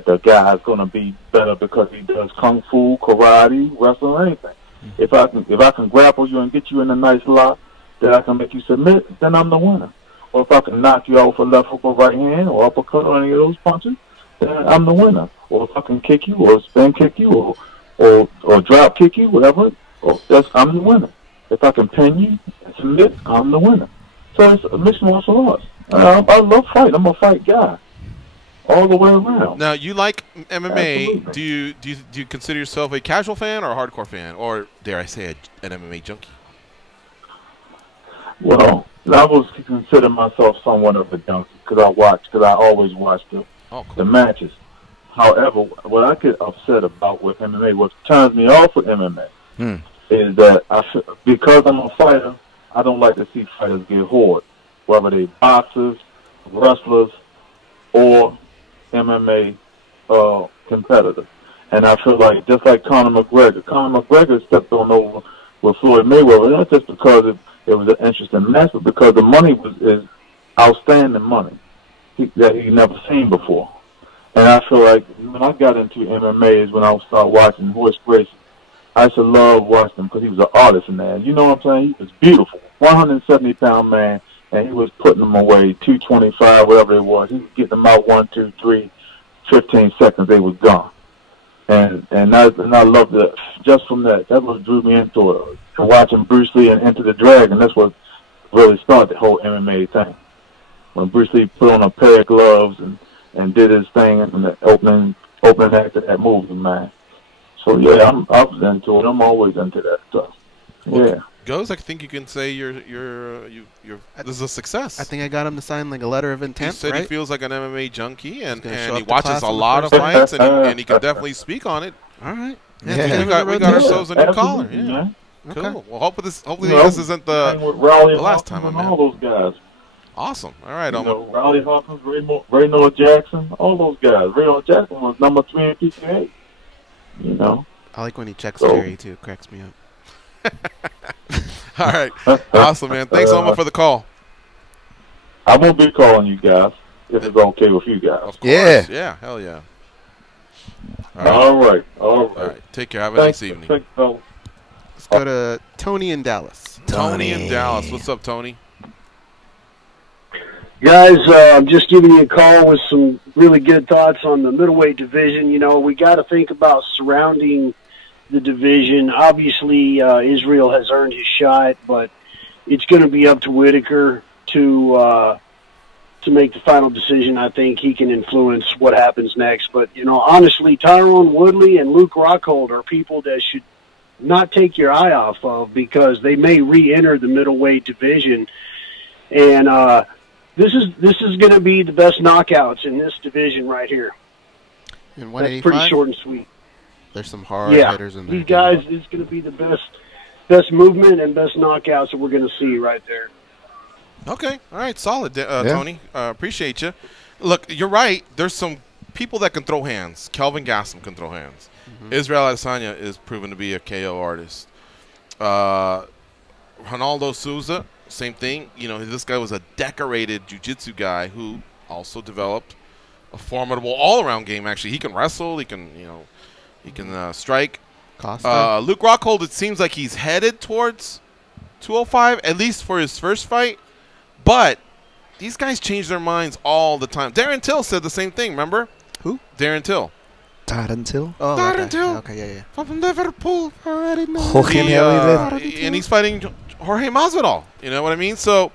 the guy is going to be better because he does kung fu, karate, wrestling, or anything. If I can grapple you and get you in a nice lock that I can make you submit, then I'm the winner. Or if I can knock you out with a left hook or right hand or uppercut or any of those punches, then I'm the winner. Or if I can kick you or spin kick you or drop kick you, whatever, I'm the winner. If I can pin you and submit, I'm the winner. So it's a mixed martial arts. I love fight. I'm a fight guy. All the way around. Now, you like MMA. Absolutely. Do you consider yourself a casual fan or a hardcore fan? Or, dare I say, an MMA junkie? Well, I was consider myself somewhat of a junkie because I always watch the matches. However, what I get upset about with MMA, what turns me off with MMA, is that because I'm a fighter, I don't like to see fighters get hoard, whether they boxers, wrestlers, or MMA competitors. And I feel like just like Conor McGregor stepped on over with Floyd Mayweather, not just because it was an interesting match, but because the money is outstanding money that he never seen before. And I feel like when I got into MMA is when I started watching Royce Gracie. I used to love watching him because he was an artist in that. You know what I'm saying? He was beautiful. 170-pound man, and he was putting them away, 225, whatever it was. He was getting them out 1, 2, 3, 15 seconds, they was gone. And I loved it just from that. That what drew me into it. Watching Bruce Lee and Enter the Dragon, that's what really started the whole MMA thing. When Bruce Lee put on a pair of gloves and did his thing in the opening act of that movie, man. So yeah, I was into it. I'm always into that stuff. Yeah. Goes, I think you can say you're this is a success. I think I got him to sign like a letter of intent. He said right? he feels like an MMA junkie, and he watches a lot of fights, and he can definitely speak on it. All right. Yeah. We got ourselves a new caller. Yeah. Cool. Okay. Well, hopefully this isn't the last time, and man. all those guys. Awesome. All right. Rowdy Hawkins, Rayno Jackson, all those guys. Rayno Jackson was number 3 in PCA. You know. I like when he checks Terry too. Cracks me up. All right. Awesome, man. Thanks, Oma, for the call. I won't be calling you guys if it's okay with you guys. Of course. Yeah. Hell yeah. All right. All right. Take care. Have a nice evening. Thanks, fellas. Let's go to Tony in Dallas. Tony in Dallas. What's up, Tony? Guys, I'm just giving you a call with some really good thoughts on the middleweight division. You know, we got to think about surrounding the division. Obviously, Israel has earned his shot, but it's going to be up to Whitaker to make the final decision. I think he can influence what happens next. But, you know, honestly, Tyrone Woodley and Luke Rockhold are people that should not take your eye off of because they may re-enter the middleweight division. And this is going to be the best knockouts in this division right here. In That's pretty short and sweet. There's some hard hitters in there. These guys, it's going to be the best movement and best knockouts that we're going to see right there. Okay. All right. Solid, Tony. Appreciate you. Look, you're right. There's some people that can throw hands. Kelvin Gastelum can throw hands. Israel Adesanya is proven to be a KO artist. Ronaldo Souza, same thing. You know, this guy was a decorated jiu-jitsu guy who also developed a formidable all-around game. Actually, he can wrestle. He can, strike. Costa. Luke Rockhold, it seems like he's headed towards 205, at least for his first fight. But these guys change their minds all the time. Darren Till said the same thing, remember? Who? Darren Till. Darren Till? Oh, Darren Till. Okay, yeah. From Liverpool. Already know. And he's fighting Jorge Masvidal. You know what I mean? So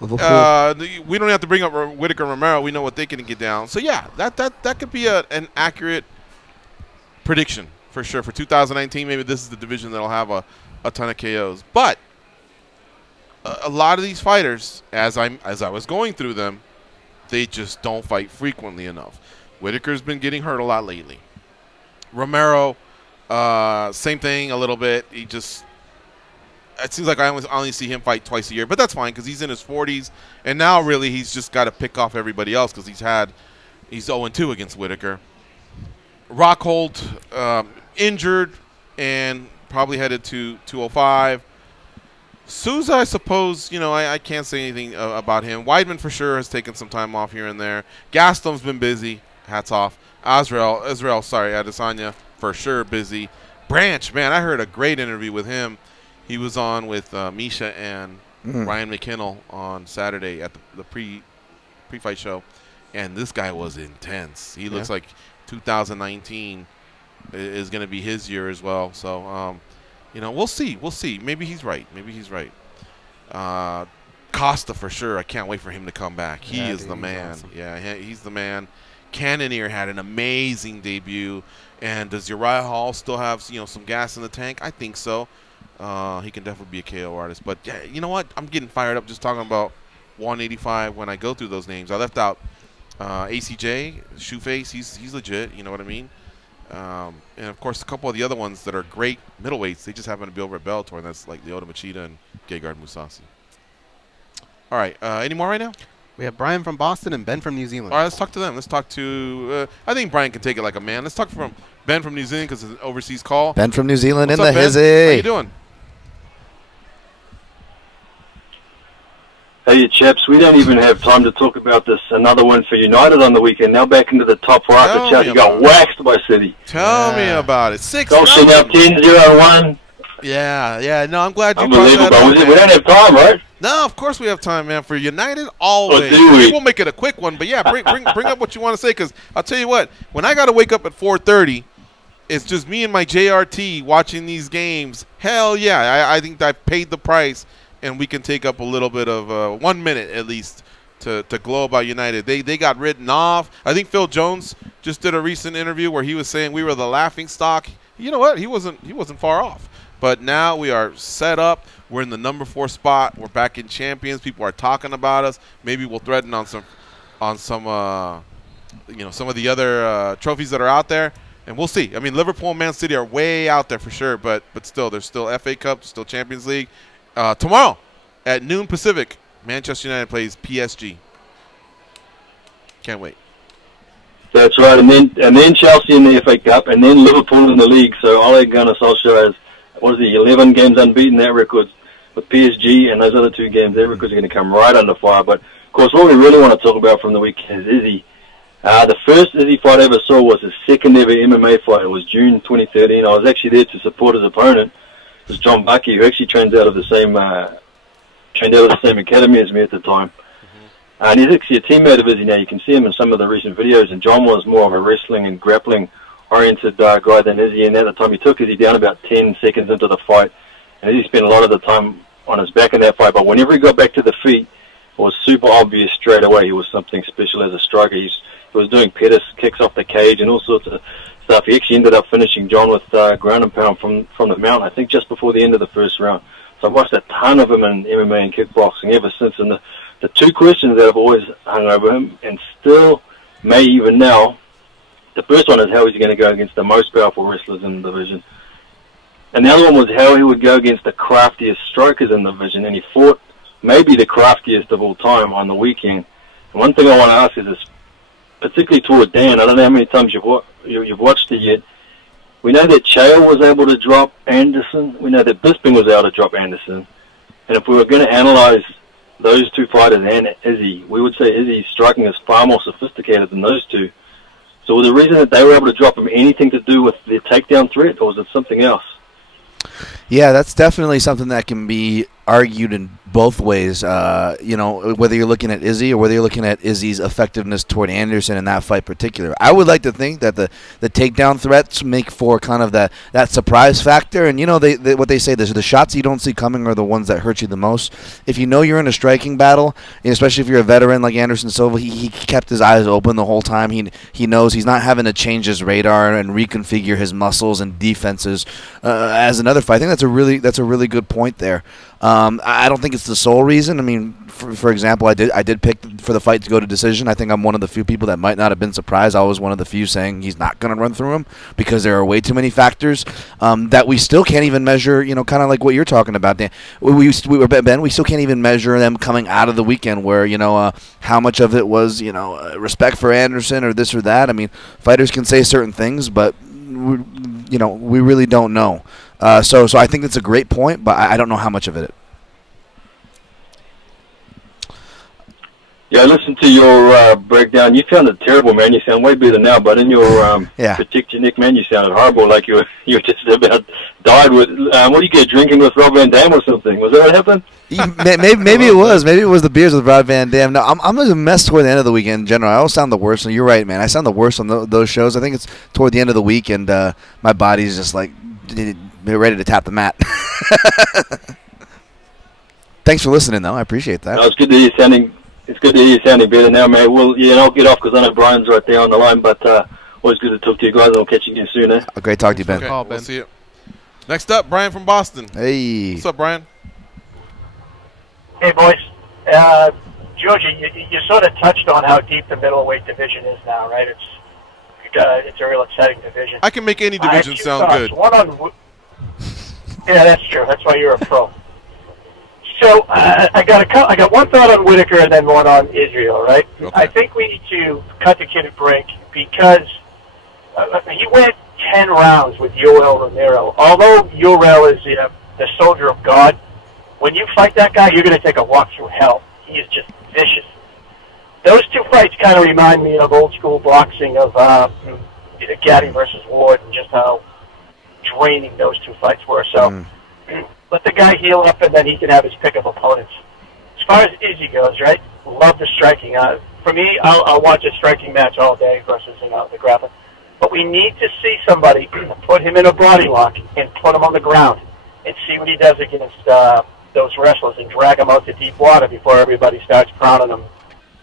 we don't have to bring up Whitaker and Romero. We know what they can get down. So, yeah, that could be an accurate prediction for sure. For 2019, maybe this is the division that will have a ton of KOs. But a lot of these fighters, as I was going through them, they just don't fight frequently enough. Whitaker's been getting hurt a lot lately. Romero, same thing a little bit. It seems like I only see him fight twice a year, but that's fine because he's in his 40s, and now really he's just got to pick off everybody else because he's 0-2 against Whitaker. Rockhold, injured and probably headed to 205. Souza, I suppose, I can't say anything about him. Weidman for sure has taken some time off here and there. Gastelum's been busy. Hats off. Adesanya for sure busy. Branch, man, I heard a great interview with him. He was on with Misha and Ryan McKinnell on Saturday at the pre-fight show, and this guy was intense. He looks like 2019 is going to be his year as well. So, we'll see. We'll see. Maybe he's right. Costa for sure. I can't wait for him to come back. He is the man. Awesome. Yeah, he's the man. Cannonier had an amazing debut. And does Uriah Hall still have some gas in the tank? I think so. He can definitely be a KO artist. But yeah, you know what? I'm getting fired up just talking about 185 when I go through those names. I left out ACJ, Shoeface. He's legit. You know what I mean? And of course, a couple of the other ones that are great middleweights. They just happen to be over at Bellator, and that's like Lyoto Machida and Gegard Mousasi. All right. Any more right now? We have Brian from Boston and Ben from New Zealand. All right, let's talk to them. Let's talk to I think Brian can take it like a man. Let's talk from Ben from New Zealand because it's an overseas call. Ben from New Zealand in the hizzy. How you doing? Hey, chaps. We don't even have time to talk about this. Another win for United on the weekend. Now back into the top right. Chelsea got waxed by City. Tell me about it. 6-0. Chelsea now 10-0-1. Yeah. No, I'm glad you Unbelievable. We don't have time, right? No, of course we have time, man. For United, always. We'll make it a quick one, but yeah, bring up what you want to say, because I'll tell you what, when I got to wake up at 4:30, it's just me and my JRT watching these games. Hell yeah, I think I've paid the price, and we can take up a little bit of 1 minute at least to glow about United. They got written off. I think Phil Jones just did a recent interview where he was saying we were the laughing stock. You know what? He wasn't far off. But now we are set up. We're in the number 4 spot. We're back in champions. People are talking about us. Maybe we'll threaten on some some of the other trophies that are out there, and we'll see. I mean, Liverpool and Man City are way out there for sure, but still, there's still FA Cup, there's still Champions League. Tomorrow at noon Pacific, Manchester United plays PSG. Can't wait. That's right, and then Chelsea in the FA Cup, and then Liverpool in the league. So Ole Gunnar Solskjaer has 11 games unbeaten. That record with PSG and those other 2 games, their records are going to come right under fire. But of course, what we really want to talk about from the weekend is Izzy. The first Izzy fight I ever saw was his second ever MMA fight. It was June 2013. I was actually there to support his opponent. It was John Bucky, who actually trained out of the same academy as me at the time. And he's actually a teammate of Izzy now. You can see him in some of the recent videos. And John was more of a wrestling and grappling oriented guy than Izzy, and at the time he took Izzy down about 10 seconds into the fight, and Izzy spent a lot of the time on his back in that fight, but whenever he got back to the feet, it was super obvious straight away he was something special as a striker. He was doing Pettis kicks off the cage and all sorts of stuff. He actually ended up finishing John with ground and pound from the mount, I think just before the end of the first round. So I've watched a ton of him in MMA and kickboxing ever since, and the 2 questions that have always hung over him, and still may even now, the first one is how is he going to go against the most powerful wrestlers in the division. And the other one was how he would go against the craftiest strikers in the division. And he fought maybe the craftiest of all time on the weekend. And one thing I want to ask is this, particularly toward Dan, I don't know how many times you've watched it yet. We know that Chael was able to drop Anderson. We know that Bisping was able to drop Anderson. And if we were going to analyze those two fighters and Izzy, we would say Izzy's striking is far more sophisticated than those two. So was the reason that they were able to drop him anything to do with the takedown threat, or was it something else? Yeah, that's definitely something that can be argued in both ways. You know, whether you're looking at Izzy or whether you're looking at Izzy's effectiveness toward Anderson in that fight particular. I would like to think that the takedown threats make for kind of that surprise factor. And, you know, what they say, the shots you don't see coming are the ones that hurt you the most. If you know you're in a striking battle, especially if you're a veteran like Anderson Silva, he kept his eyes open the whole time. He knows he's not having to change his radar and reconfigure his muscles and defenses as another fight. I think that's a really good point there. I don't think it's the sole reason. I mean, for example, I did pick for the fight to go to decision. I think I'm one of the few people that might not have been surprised. I was one of the few saying he's not going to run through him because there are way too many factors that we still can't even measure. You know, kind of like what you're talking about, Dan. Ben, we still can't even measure them coming out of the weekend. Where how much of it was respect for Anderson or this or that. I mean, fighters can say certain things, but we really don't know. So I think that's a great point, but I don't know how much of it. Yeah, I listened to your breakdown. You sounded terrible, man. You sound way better now, but in your Protect Your Neck, man, you sounded horrible, like you were just about died with. What do you get, drinking with Rob Van Dam or something? Was that what happened? Maybe it was. Maybe it was the beers with Rob Van Dam. No, I'm a mess toward the end of the weekend in general. I always sound the worst. And you're right, man. I sound the worst on those shows. I think it's toward the end of the week, and my body's just like ready to tap the mat. Thanks for listening, though. I appreciate that. No, it's good to hear you sounding. It's good to hear you sounding better now, mate. Well, I'll get off because I know Brian's right there on the line, but always good to talk to you guys. I'll catch you again soon, eh? Great talk to you, Ben. Okay, we'll see you. Next up, Brian from Boston. Hey. What's up, Brian? Hey, boys. Georgie, you sort of touched on how deep the middleweight division is now, right? It's a real exciting division. I can make any division sound good. Yeah, that's true. That's why you're a pro. So I got one thought on Whitaker and then one on Israel, right? Okay. I think we need to cut the kid a break because he went 10 rounds with Yoel Romero. Although Yoel is the soldier of God, when you fight that guy, you're going to take a walk through hell. He is just vicious. Those two fights kind of remind me of old school boxing of Gaddy versus Ward and just how draining those two fights were. So let the guy heal up and then he can have his pick of opponents. As far as Izzy goes, right, love the striking. For me, I'll watch a striking match all day versus the grappling. But we need to see somebody put him in a body lock and put him on the ground and see what he does against those wrestlers and drag him out to deep water before everybody starts crowning him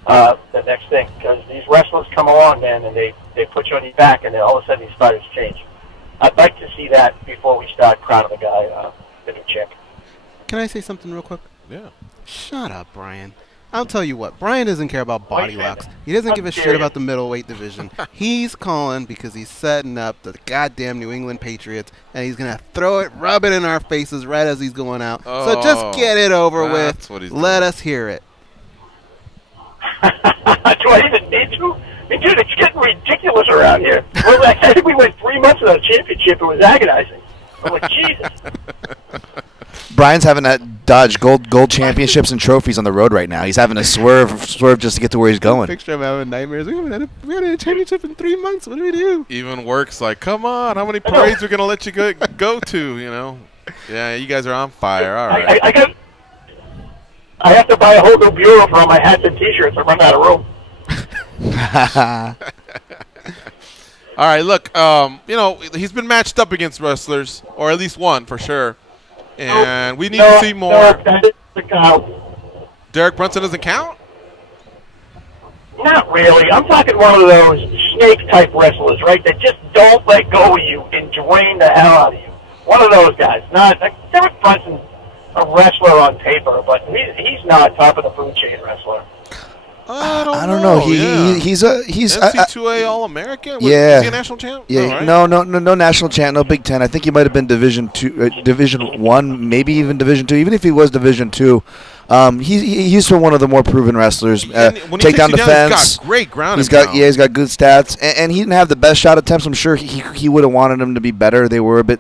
the next thing. Because these wrestlers come along, man, and they put you on your back, and then all of a sudden these fighters change. I'd like to see that before we start crowning the guy the new champ. Can I say something real quick? Yeah. Shut up, Brian. I'll tell you what. Brian doesn't care about body locks. He doesn't give a shit about the middleweight division. He's calling because he's setting up the goddamn New England Patriots, and he's going to rub it in our faces right as he's going out. So just get it over with. Let us hear it. Do I even need to? I mean, dude, it's getting ridiculous around here. I think we went 3 months without a championship. It was agonizing. I'm like, Jesus. Brian's having to dodge gold championships and trophies on the road right now. He's having to swerve just to get to where he's going. Picture him having nightmares. We haven't had a championship in 3 months. What do we do? Even works like, come on, how many parades are going to let you go to, Yeah, you guys are on fire. All right. I have to buy a whole new bureau for all my hats and T-shirts. I'm running out of room. All right, look, he's been matched up against wrestlers, or at least one for sure. And we need to see more. That doesn't count. Derek Brunson doesn't count? Not really. I'm talking one of those snake-type wrestlers, right, that just don't let go of you and drain the hell out of you. One of those guys. Not like Derek Brunson's a wrestler on paper, but he's not top of the food chain wrestler. I don't know. He's NC2A All-American. Yeah. Is he a national champ? Yeah. No, right? No national champ. No Big Ten. I think he might have been Division 1, maybe even Division 2. Even if he was Division 2, He's from one of the more proven wrestlers. Takedown defense. He's got great ground. He's got good stats, and he didn't have the best shot attempts. I'm sure he would have wanted him to be better. They were a bit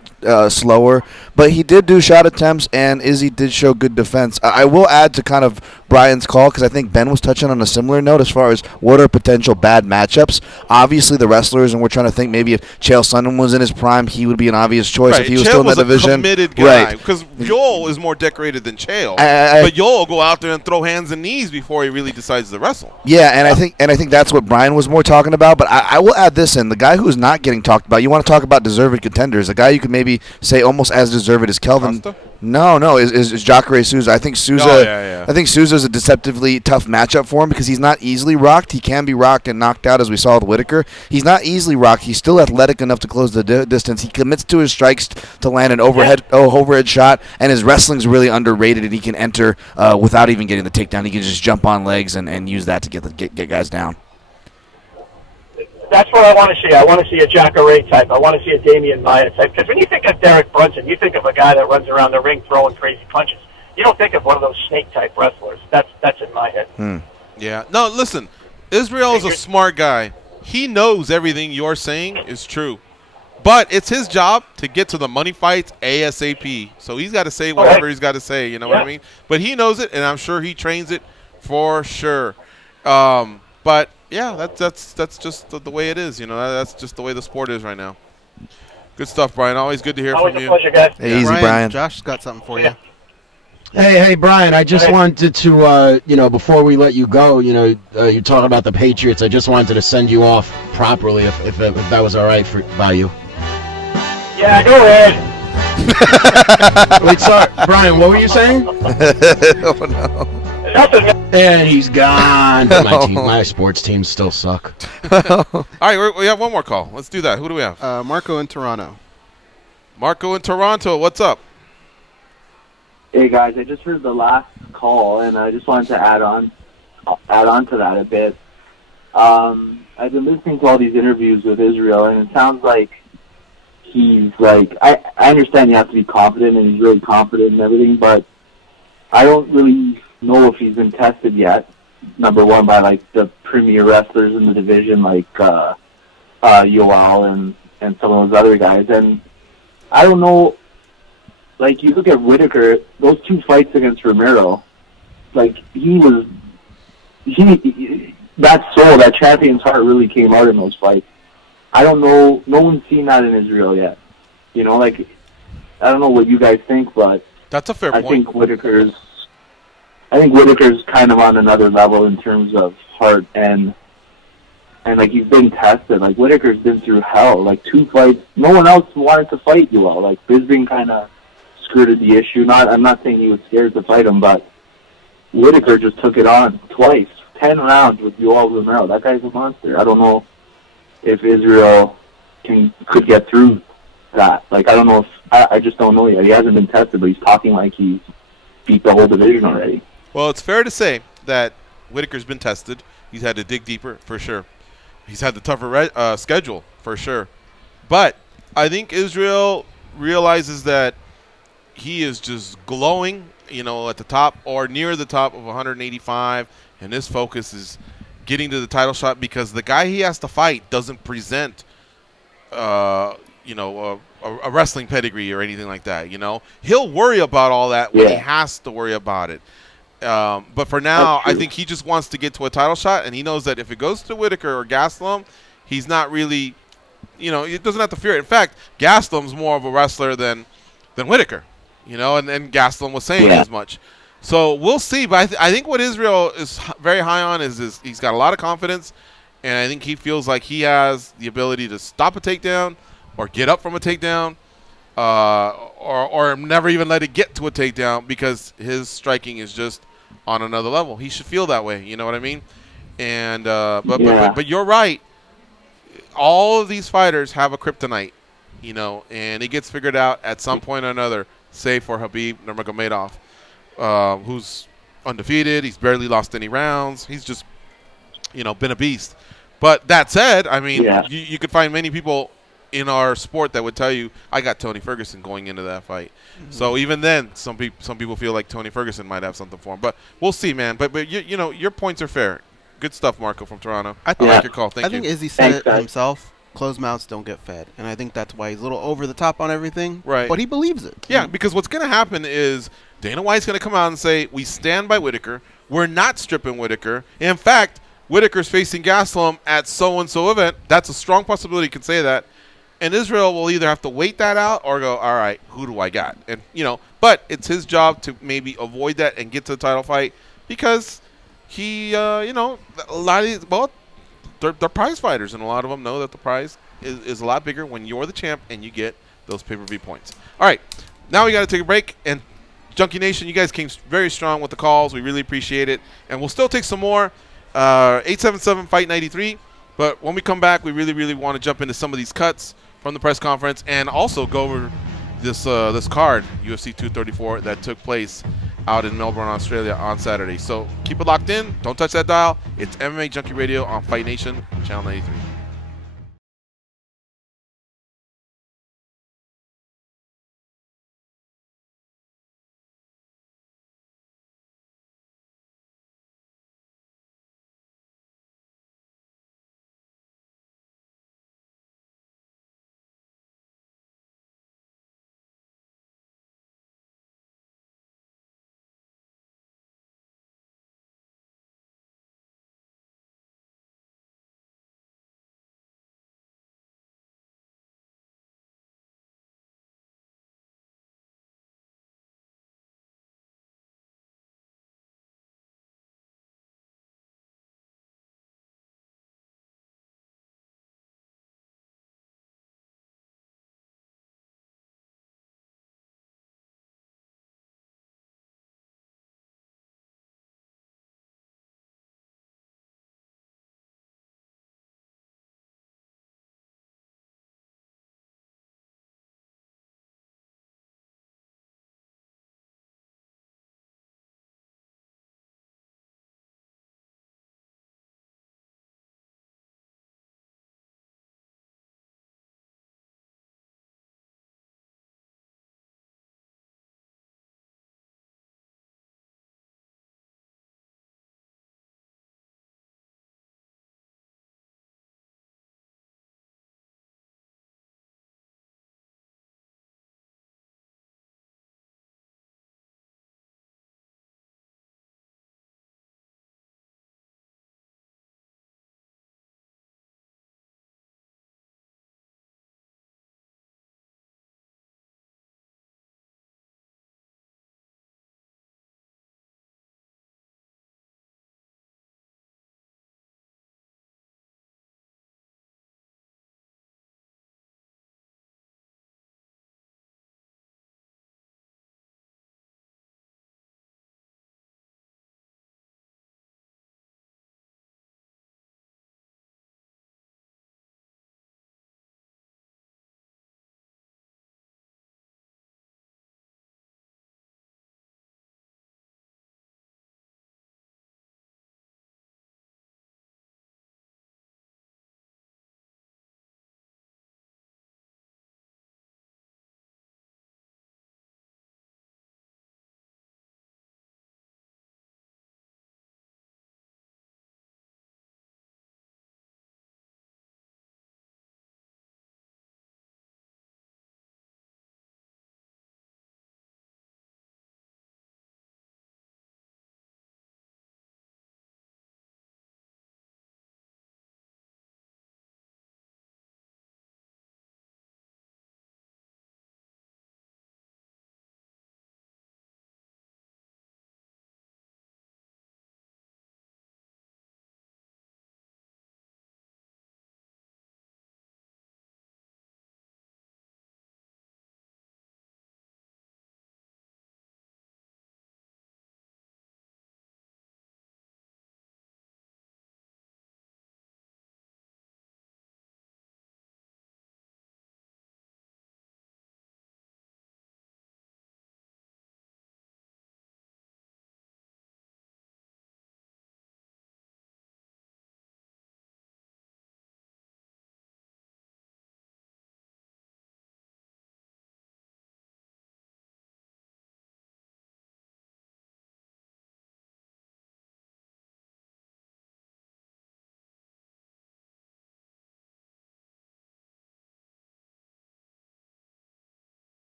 slower, but he did do shot attempts, and Izzy did show good defense. I will add to kind of Brian's call, because I think Ben was touching on a similar note as far as what are potential bad matchups. Obviously, the wrestlers, and we're trying to think maybe if Chael Sonnen was in his prime, he would be an obvious choice if he was still in that division. Committed guy, because Joel is more decorated than Chael, but Joel will go out there and throw hands and knees before he really decides to wrestle. Yeah, and I think that's what Brian was more talking about. But I will add this in: the guy who is not getting talked about. You want to talk about deserved contenders? A guy you could maybe say almost as deserved as Kelvin. Costa? No, is Jacare Souza. I think Souza. I think Souza's a deceptively tough matchup for him because he's not easily rocked. He can be rocked and knocked out, as we saw with Whitaker. He's not easily rocked. He's still athletic enough to close the distance. He commits to his strikes to land an overhead shot, and his wrestling's really underrated. And he can enter without even getting the takedown. He can just jump on legs and use that to get guys down. That's what I want to see. I want to see a Jacare type. I want to see a Damian Maia type. Because when you think of Derek Brunson, you think of a guy that runs around the ring throwing crazy punches. You don't think of one of those snake-type wrestlers. That's in my head. Yeah. No, listen. Israel is a smart guy. He knows everything you're saying is true. But it's his job to get to the money fights ASAP. So he's got to say whatever he's got to say. You know what I mean? But he knows it, and I'm sure he trains it for sure. But yeah, that's just the way it is. You know, that's just the way the sport is right now. Good stuff, Brian. Always good to hear from you. Pleasure, guys. Hey, easy, Brian. Josh's got something for you. Hey, Brian. I just wanted to, before we let you go, you're talking about the Patriots. I just wanted to send you off properly, if that was all right by you. Yeah, go ahead. Wait, sorry, Brian. What were you saying? Oh no. Nothing. And he's gone. My sports teams still suck. All right, we have one more call. Let's do that. Who do we have? Marco in Toronto. Marco in Toronto. What's up? Hey guys, I just heard the last call, and I just wanted to add on to that a bit. I've been listening to all these interviews with Israel, and it sounds like he's like, I understand you have to be confident, and he's really confident and everything, but I don't really know if he's been tested yet. Number one, by like the premier wrestlers in the division, like Yoel and some of those other guys, and I don't know. Like, you look at Whitaker, those two fights against Romero, like, that soul, that champion's heart really came out in those fights. I don't know, no one's seen that in Israel yet. You know, like, I don't know what you guys think, but that's a fair point. I think Whitaker's kind of on another level in terms of heart and like, he's been tested. Like, Whitaker's been through hell. Like, two fights, no one else wanted to fight Yoel. Like, Bisping kind of skirted the issue. I'm not saying he was scared to fight him, but Whitaker just took it on twice, 10 rounds with Yoel Romero. That guy's a monster. I don't know if Israel could get through that. Like, I don't know if I just don't know yet. He hasn't been tested, but he's talking like he's beat the whole division already. Well, it's fair to say that Whitaker's been tested. He's had to dig deeper for sure. He's had the tougher schedule for sure. But I think Israel realizes that he is just glowing, at the top or near the top of 185, and his focus is getting to the title shot because the guy he has to fight doesn't present, a wrestling pedigree or anything like that. He'll worry about all that when he has to worry about it. But for now, I think he just wants to get to a title shot, and he knows that if it goes to Whitaker or Gastelum, he's not really, he doesn't have to fear it. In fact, Gastelum's more of a wrestler than Whitaker. And Gastelum was saying as much. So we'll see. But I think what Israel is very high on is he's got a lot of confidence, and I think he feels like he has the ability to stop a takedown or get up from a takedown or never even let it get to a takedown because his striking is just on another level. He should feel that way. You know what I mean? And but you're right. All of these fighters have a kryptonite, and it gets figured out at some point or another. Save for Khabib Nurmagomedov, who's undefeated. He's barely lost any rounds. He's just, been a beast. But that said, I mean, you could find many people in our sport that would tell you I got Tony Ferguson going into that fight. So even then, some people feel like Tony Ferguson might have something for him. But we'll see, man. But you know, your points are fair. Good stuff, Marco from Toronto. I like your call. Thank you. I think Izzy said it himself. Closed mouths don't get fed, and I think that's why he's a little over the top on everything. Right. But he believes it. Yeah, because what's going to happen is Dana White's going to come out and say, we stand by Whittaker. We're not stripping Whittaker. In fact, Whittaker's facing Gastelum at so-and-so event. That's a strong possibility he can say that. And Israel will either have to wait that out or go, all right, who do I got? And, you know, but it's his job to maybe avoid that and get to the title fight because he, you know, a lot of these, well, they're prize fighters, and a lot of them know that the prize is a lot bigger when you're the champ and you get those pay-per-view points. All right, now we got to take a break. And Junkie Nation, you guys came very strong with the calls. We really appreciate it. And we'll still take some more. 877-FIGHT-93. But when we come back, we really, really want to jump into some of these cuts from the press conference and also go over this this card, UFC 234, that took place out in Melbourne, Australia on Saturday. So keep it locked in. Don't touch that dial. It's MMA Junkie Radio on Fight Nation, Channel 93.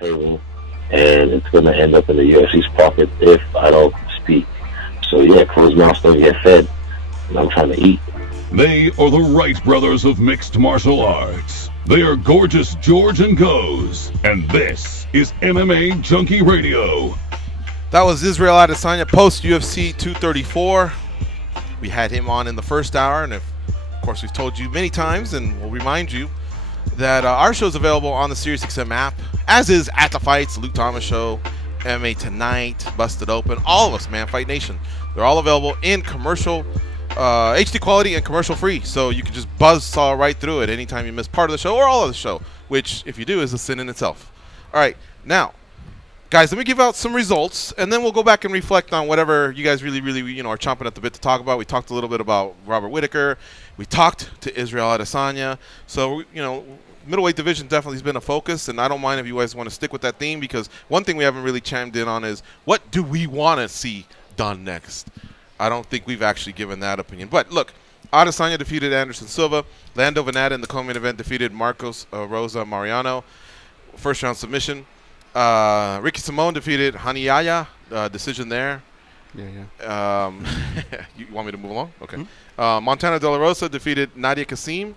table, and it's going to end up in the UFC's pocket if I don't speak. So yeah, closed mouths don't get fed, and I'm trying to eat. They are the Wright brothers of mixed martial arts. They are Gorgeous George and Goes, and this is MMA Junkie Radio. That was Israel Adesanya post UFC 234. We had him on in the first hour, and of course we've told you many times, and we'll remind you that our show is available on the SiriusXM app, as is At the Fights, Luke Thomas Show, MMA Tonight, Busted Open, all of us, man, Fight Nation. They're all available in commercial, HD quality and commercial free, so you can just buzzsaw right through it anytime you miss part of the show or all of the show, which, if you do, is a sin in itself. All right, now, guys, let me give out some results, and then we'll go back and reflect on whatever you guys really, are chomping at the bit to talk about. We talked a little bit about Robert Whittaker. We talked to Israel Adesanya. So, middleweight division definitely has been a focus, and I don't mind if you guys want to stick with that theme, because one thing we haven't really chimed in on is what do we want to see done next? I don't think we've actually given that opinion. But, look, Adesanya defeated Anderson Silva. Lando Venata in the co-main event defeated Marcos Rosa Mariano. First-round submission. Ricky Simone defeated Haniyaya. Decision there. Yeah. You want me to move along? Okay. Montana De La Rosa defeated Nadia Kassim.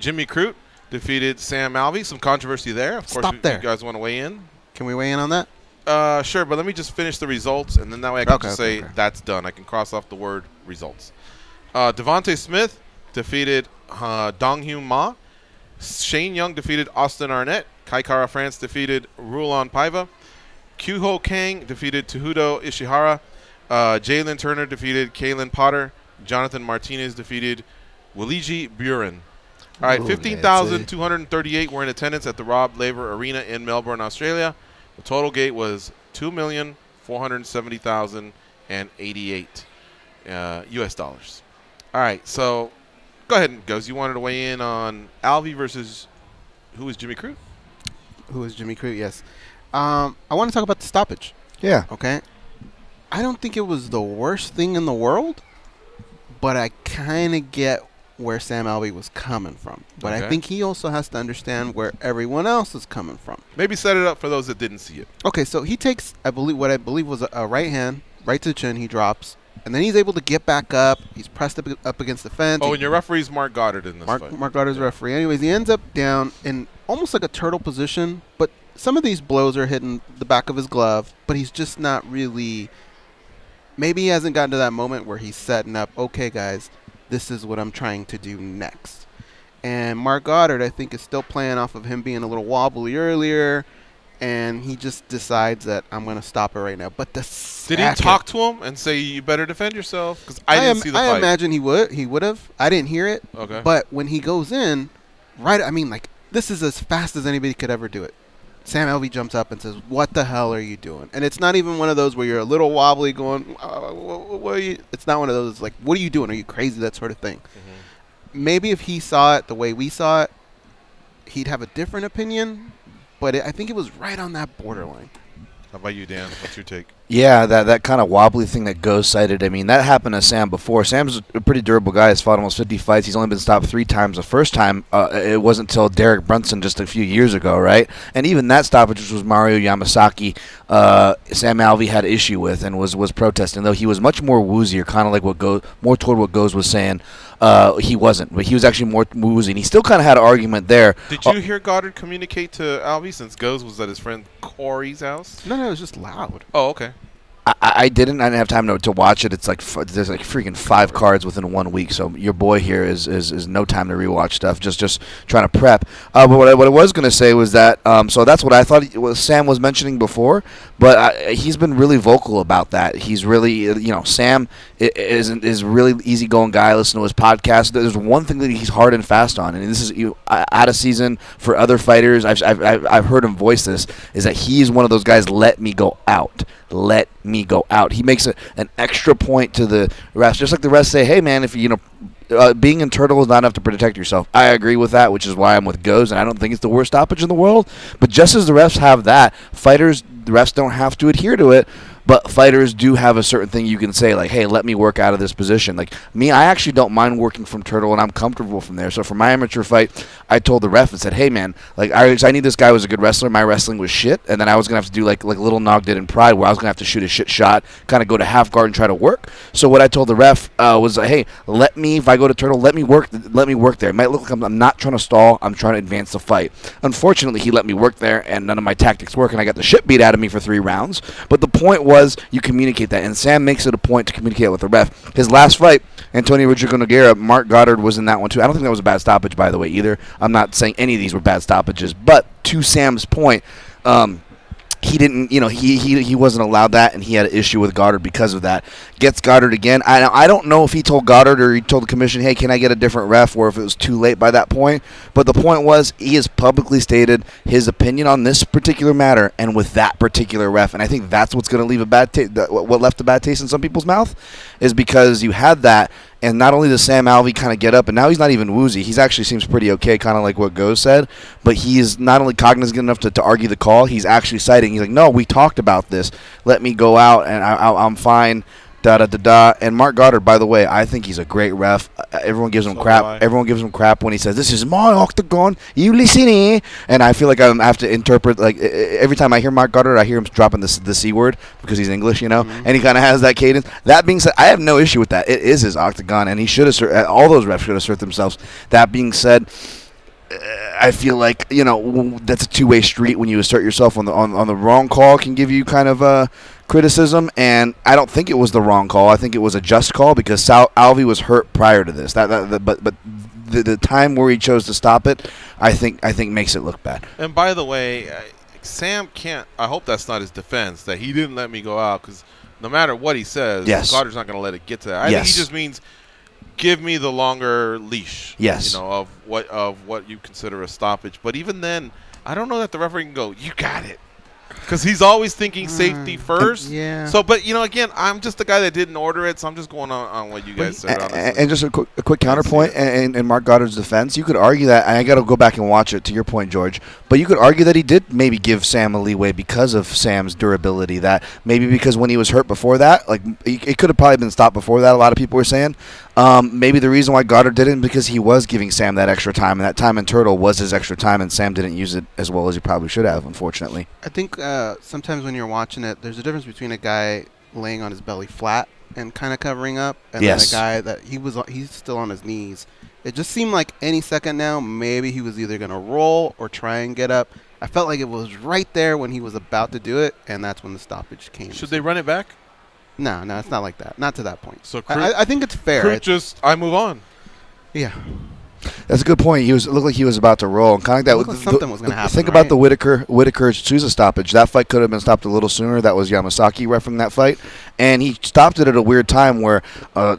Jimmy Crute defeated Sam Alvey. Some controversy there. Of course, you guys want to weigh in? Can we weigh in on that? Sure, but let me just finish the results, and then that way I can just say that's done. I can cross off the word results. Devontae Smith defeated Dong-Hyun Ma. Shane Young defeated Austin Arnett. Kai Kara France defeated Rulon Paiva. Kyuho Kang defeated Tehudo Ishihara. Jalen Turner defeated Kalen Potter. Jonathan Martinez defeated Wiligi Buren. All right, 15,238 were in attendance at the Rob Laver Arena in Melbourne, Australia. The total gate was $2,470,088 US dollars. All right, so go ahead and goes. You wanted to weigh in on Alvey versus who is Jimmy Crute? Who is Jimmy Crute? Yes. I want to talk about the stoppage. Yeah. Okay. I don't think it was the worst thing in the world, but I kind of get where Sam Alvey was coming from. But I think he also has to understand where everyone else is coming from. Maybe set it up for those that didn't see it. Okay, so he takes, what I believe was a right hand, right to the chin. He drops, and then he's able to get back up. He's pressed up against the fence. Oh, and your referee's Mark Goddard in this fight. Mark Goddard's referee. Anyways, he ends up down in almost like a turtle position, but some of these blows are hitting the back of his glove, but he's just not really, maybe he hasn't gotten to that moment where he's setting up, okay, guys, this is what I'm trying to do next. And Mark Goddard, I think, is still playing off of him being a little wobbly earlier, and he just decides that I'm going to stop it right now. But did he talk to him and say, you better defend yourself? Because I didn't see the fight. I imagine he would have. I didn't hear it. Okay. But when he goes in, this is as fast as anybody could ever do it. Sam Alvey jumps up and says, what the hell are you doing? And it's not even one of those where you're a little wobbly going, what are you? It's not one of those like, what are you doing? Are you crazy? That sort of thing. Maybe if he saw it the way we saw it, he'd have a different opinion. But I think it was right on that borderline. How about you, Dan? What's your take? Yeah, that kind of wobbly thing that Goes cited. I mean, that happened to Sam before. Sam's a pretty durable guy. He's fought almost 50 fights. He's only been stopped 3 times. The first time, it wasn't until Derek Brunson just a few years ago, right? And even that stoppage, which was Mario Yamasaki, Sam Alvey had issue with and was protesting, though he was much more woozier, kind of like more toward what Goes was saying. He wasn't, but he was actually more woozy, and he still kind of had an argument there. Did you hear Goddard communicate to Alvey since Goes was at his friend Corey's house? No, it was just loud. Oh, okay. I didn't have time to watch it. It's like there's like freaking 5 cards within 1 week. So your boy here is no time to rewatch stuff. Just trying to prep. But what I was going to say was that so that's what I thought Sam was mentioning before. But he's been really vocal about that. He's really Sam is really easygoing guy. I listen to his podcast. There's one thing that he's hard and fast on, and this is out of season for other fighters. I've heard him voice this, is that he's one of those guys. Let me go out. Let me go out. He makes an extra point to the refs, just like the refs say, hey man, if being in turtle is not enough to protect yourself. I agree with that, which is why I'm with Goes, and I don't think it's the worst stoppage in the world. But just as the refs have that, the refs don't have to adhere to it. but fighters do have a certain thing you can say, like, hey, let me work out of this position. Like me, I actually don't mind working from turtle, and I'm comfortable from there. So for my amateur fight, I told the ref and said, hey man, like I knew this guy was a good wrestler. My wrestling was shit, and then I was gonna have to do like Little Nog did in Pride, where I was gonna have to shoot a shit shot, kind of go to half guard and try to work. So what I told the ref was, hey, let me, if I go to turtle, let me work there. It might look like I'm not trying to stall. I'm trying to advance the fight. Unfortunately, he let me work there, and none of my tactics work, and I got the shit beat out of me for 3 rounds. But the point was, you communicate that, and Sam makes it a point to communicate with the ref. His last fight, Antonio Rodrigo Nogueira, Mark Goddard was in that one too. I don't think that was a bad stoppage, by the way, either. I'm not saying any of these were bad stoppages, but to Sam's point, he didn't, he wasn't allowed that, and he had an issue with Goddard because of that. Gets Goddard again. I don't know if he told Goddard or he told the commission, hey, can I get a different ref, or if it was too late by that point. But the point was, he has publicly stated his opinion on this particular matter and with that particular ref, and I think that's what's going to leave a bad taste. What left a bad taste in some people's mouth is because you had that. And not only does Sam Alvey kind of get up, and now he's not even woozy. He actually seems pretty okay, kind of like what Goes said. But he is not only cognizant enough to argue the call, he's actually citing. He's like, no, we talked about this. Let me go out, and I'm fine. Da-da-da-da. And Mark Goddard, by the way, I think he's a great ref. Everyone gives him crap. Everyone gives him crap when he says, this is my octagon. You listen here. And I feel like I have to interpret, like, every time I hear Mark Goddard, I hear him dropping the C word because he's English, and he kind of has that cadence. That being said, I have no issue with that. It is his octagon, and he should assert, all those refs should assert themselves. That being said, I feel like, that's a two-way street. When you assert yourself on the wrong call, can give you kind of criticism, and I don't think it was the wrong call. I think it was a just call because Alvey was hurt prior to this. But the time where he chose to stop it, I think makes it look bad. And by the way, Sam can't. I hope that's not his defense that he didn't let me go out, because no matter what he says, Goddard's not going to let it get to that. I think he just means, give me the longer leash. Yes. Of what you consider a stoppage. But even then, I don't know that the referee can go, you got it. Because he's always thinking safety first. Yeah. So, but, again, I'm just the guy that didn't order it, so I'm just going on what you guys said. And just a quick counterpoint in Mark Goddard's defense, you could argue that, and I got to go back and watch it, to your point, George, but you could argue that he did maybe give Sam a leeway because of Sam's durability, that maybe because when he was hurt before that, like, it could have probably been stopped before that, a lot of people were saying. Maybe the reason why Goddard didn't, because he was giving Sam that extra time, and that time in Turtle was his extra time, and Sam didn't use it as well as he probably should have, unfortunately. I think sometimes when you're watching it, there's a difference between a guy laying on his belly flat and kind of covering up, and then a guy that he's still on his knees. It just seemed like any second now, maybe he was either going to roll or try and get up. I felt like it was right there when he was about to do it, and that's when the stoppage came. Should they run it back? No, it's not like that. Not to that point. So I think it's fair. I move on. Yeah. That's a good point. It looked like he was about to roll, and kind of like that. Something was going to happen. Think about the Whitaker Souza stoppage. That fight could have been stopped a little sooner. That was Yamasaki refereeing that fight, and he stopped it at a weird time where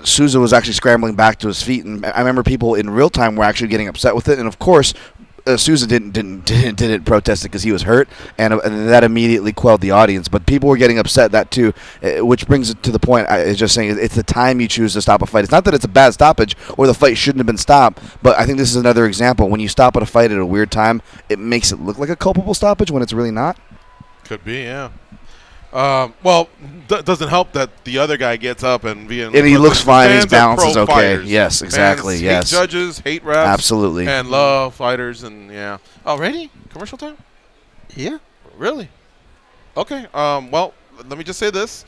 Souza was actually scrambling back to his feet, and I remember people in real time were actually getting upset with it, and of course. Souza didn't protest it because he was hurt, and that immediately quelled the audience. But people were getting upset that too, which brings it to the point. It's just saying it's the time you choose to stop a fight. It's not that it's a bad stoppage or the fight shouldn't have been stopped, but I think this is another example. When you stop at a fight at a weird time, it makes it look like a culpable stoppage when it's really not. Could be, yeah. Well, doesn't help that the other guy gets up and he looks fine. His balance is okay. Fighters. Yes, exactly. Fans hate judges, hate refs, absolutely, and love fighters. And yeah. Already commercial time? Yeah. Really? Okay. Well, let me just say this: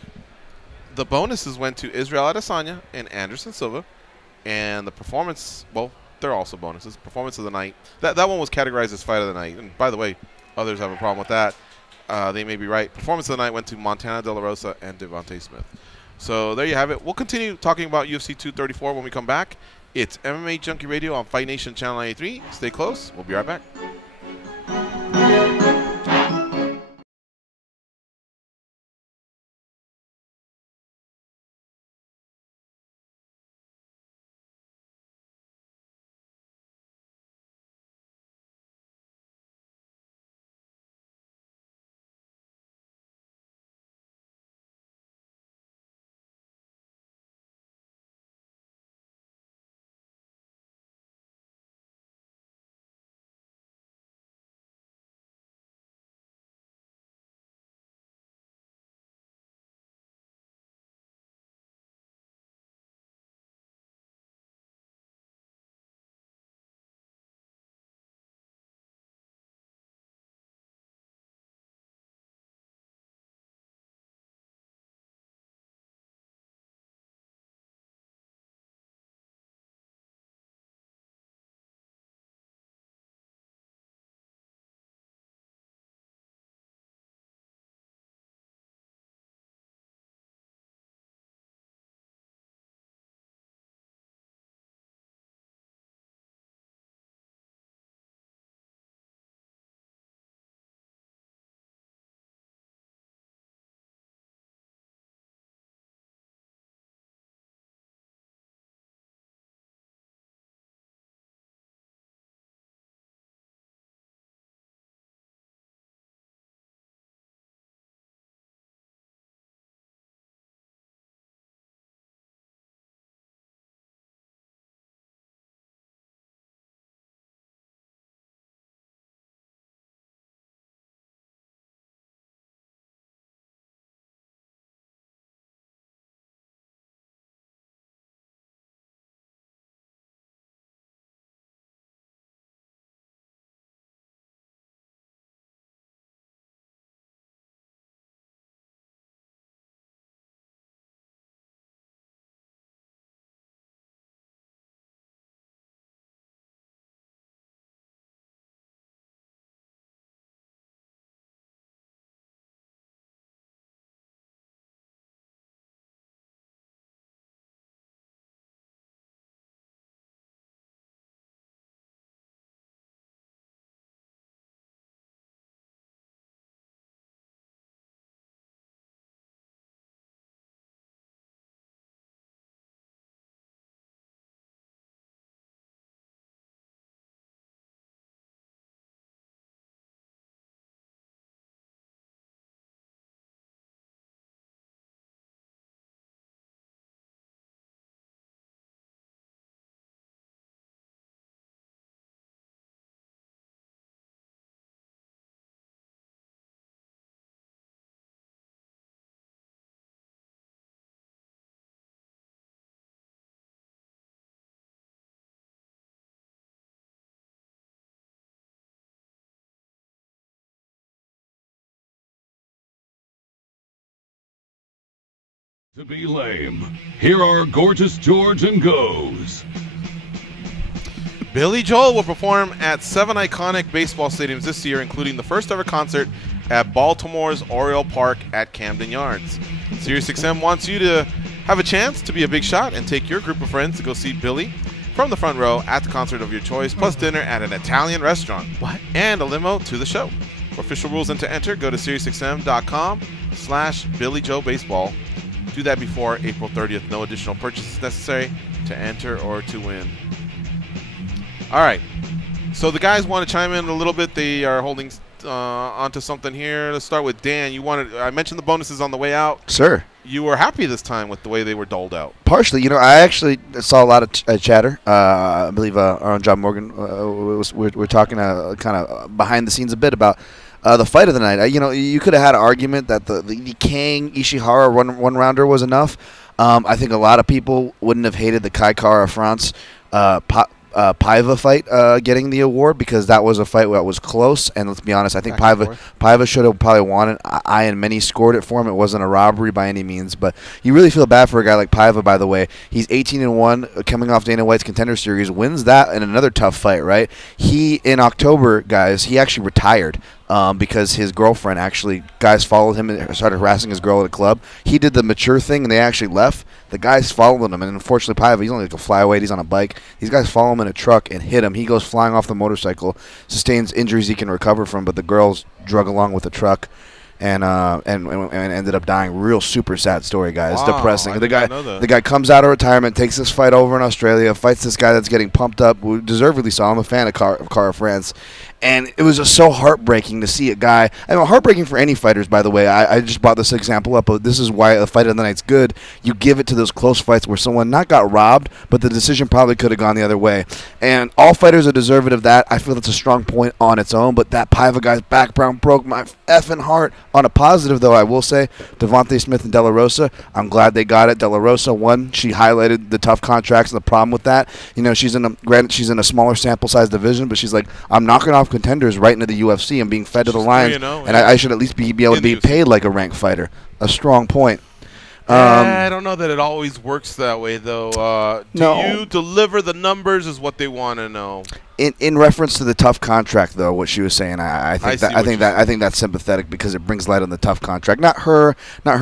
the bonuses went to Israel Adesanya and Anderson Silva, and the performance. Well, they're also bonuses. Performance of the night. That one was categorized as fight of the night. And by the way, others have a problem with that. They may be right. Performance of the night went to Montana De La Rosa and Devontae Smith. So there you have it. We'll continue talking about UFC 234 when we come back. It's MMA Junkie Radio on Fight Nation Channel 93. Stay close. We'll be right back. To be lame, here are Gorgeous George and Goes. Billy Joel will perform at 7 iconic baseball stadiums this year, including the first ever concert at Baltimore's Oriole Park at Camden Yards. SiriusXM wants you to have a chance to be a big shot and take your group of friends to go see Billy from the front row at the concert of your choice, plus dinner at an Italian restaurant. What? And a limo to the show. For official rules and to enter, go to SiriusXM.com/BillyJoeBaseball. Do that before April 30th. No additional purchases necessary to enter or to win. All right. So the guys want to chime in a little bit. They are holding onto something here. Let's start with Dan. I mentioned the bonuses on the way out. Sir. You were happy this time with the way they were doled out. Partially. I actually saw a lot of chatter. I believe our own John Morgan we're talking kind of behind the scenes a bit about the fight of the night. You could have had an argument that the Kang Ishihara one-rounder was enough. I think a lot of people wouldn't have hated the Kai Kara France Paiva fight getting the award, because that was a fight that was close, and let's be honest, I think Paiva should have probably won it. I and many scored it for him. It wasn't a robbery by any means, but you really feel bad for a guy like Paiva, by the way. He's 18-1 coming off Dana White's Contender Series, wins that in another tough fight, right? In October, guys, he actually retired. Because his girlfriend guys followed him and started harassing his girl at a club. He did the mature thing, and they actually left. The guys followed him, and unfortunately, Paiva, he's only like a flyweight. He's on a bike. These guys follow him in a truck and hit him. He goes flying off the motorcycle, sustains injuries he can recover from, but the girls drug along with the truck. And ended up dying. Real super sad story, guys. Wow, depressing. The guy comes out of retirement, takes this fight over in Australia, fights this guy that's getting pumped up. We deservedly so. I'm a fan of Cara France. And it was just so heartbreaking to see a guy. Heartbreaking for any fighters, by the way. I just brought this example up, but this is why the fight of the night's good. You give it to those close fights where someone not got robbed, but the decision probably could have gone the other way. And all fighters are deserving of that. I feel that's a strong point on its own, but that Paiva guy's background broke my effing heart. On a positive, though, I will say, Devontae Smith and De La Rosa, I'm glad they got it. De La Rosa won. She highlighted the tough contracts and the problem with that. She's in a smaller sample size division, but she's like, I'm knocking off contenders right into the UFC and being fed to the lions, and I should at least be able to be paid like a ranked fighter. A strong point. I don't know that it always works that way, though. Do you deliver the numbers is what they want to know. In reference to the tough contract, though, what she was saying, I think that's sympathetic, because it brings light on the tough contract. Not her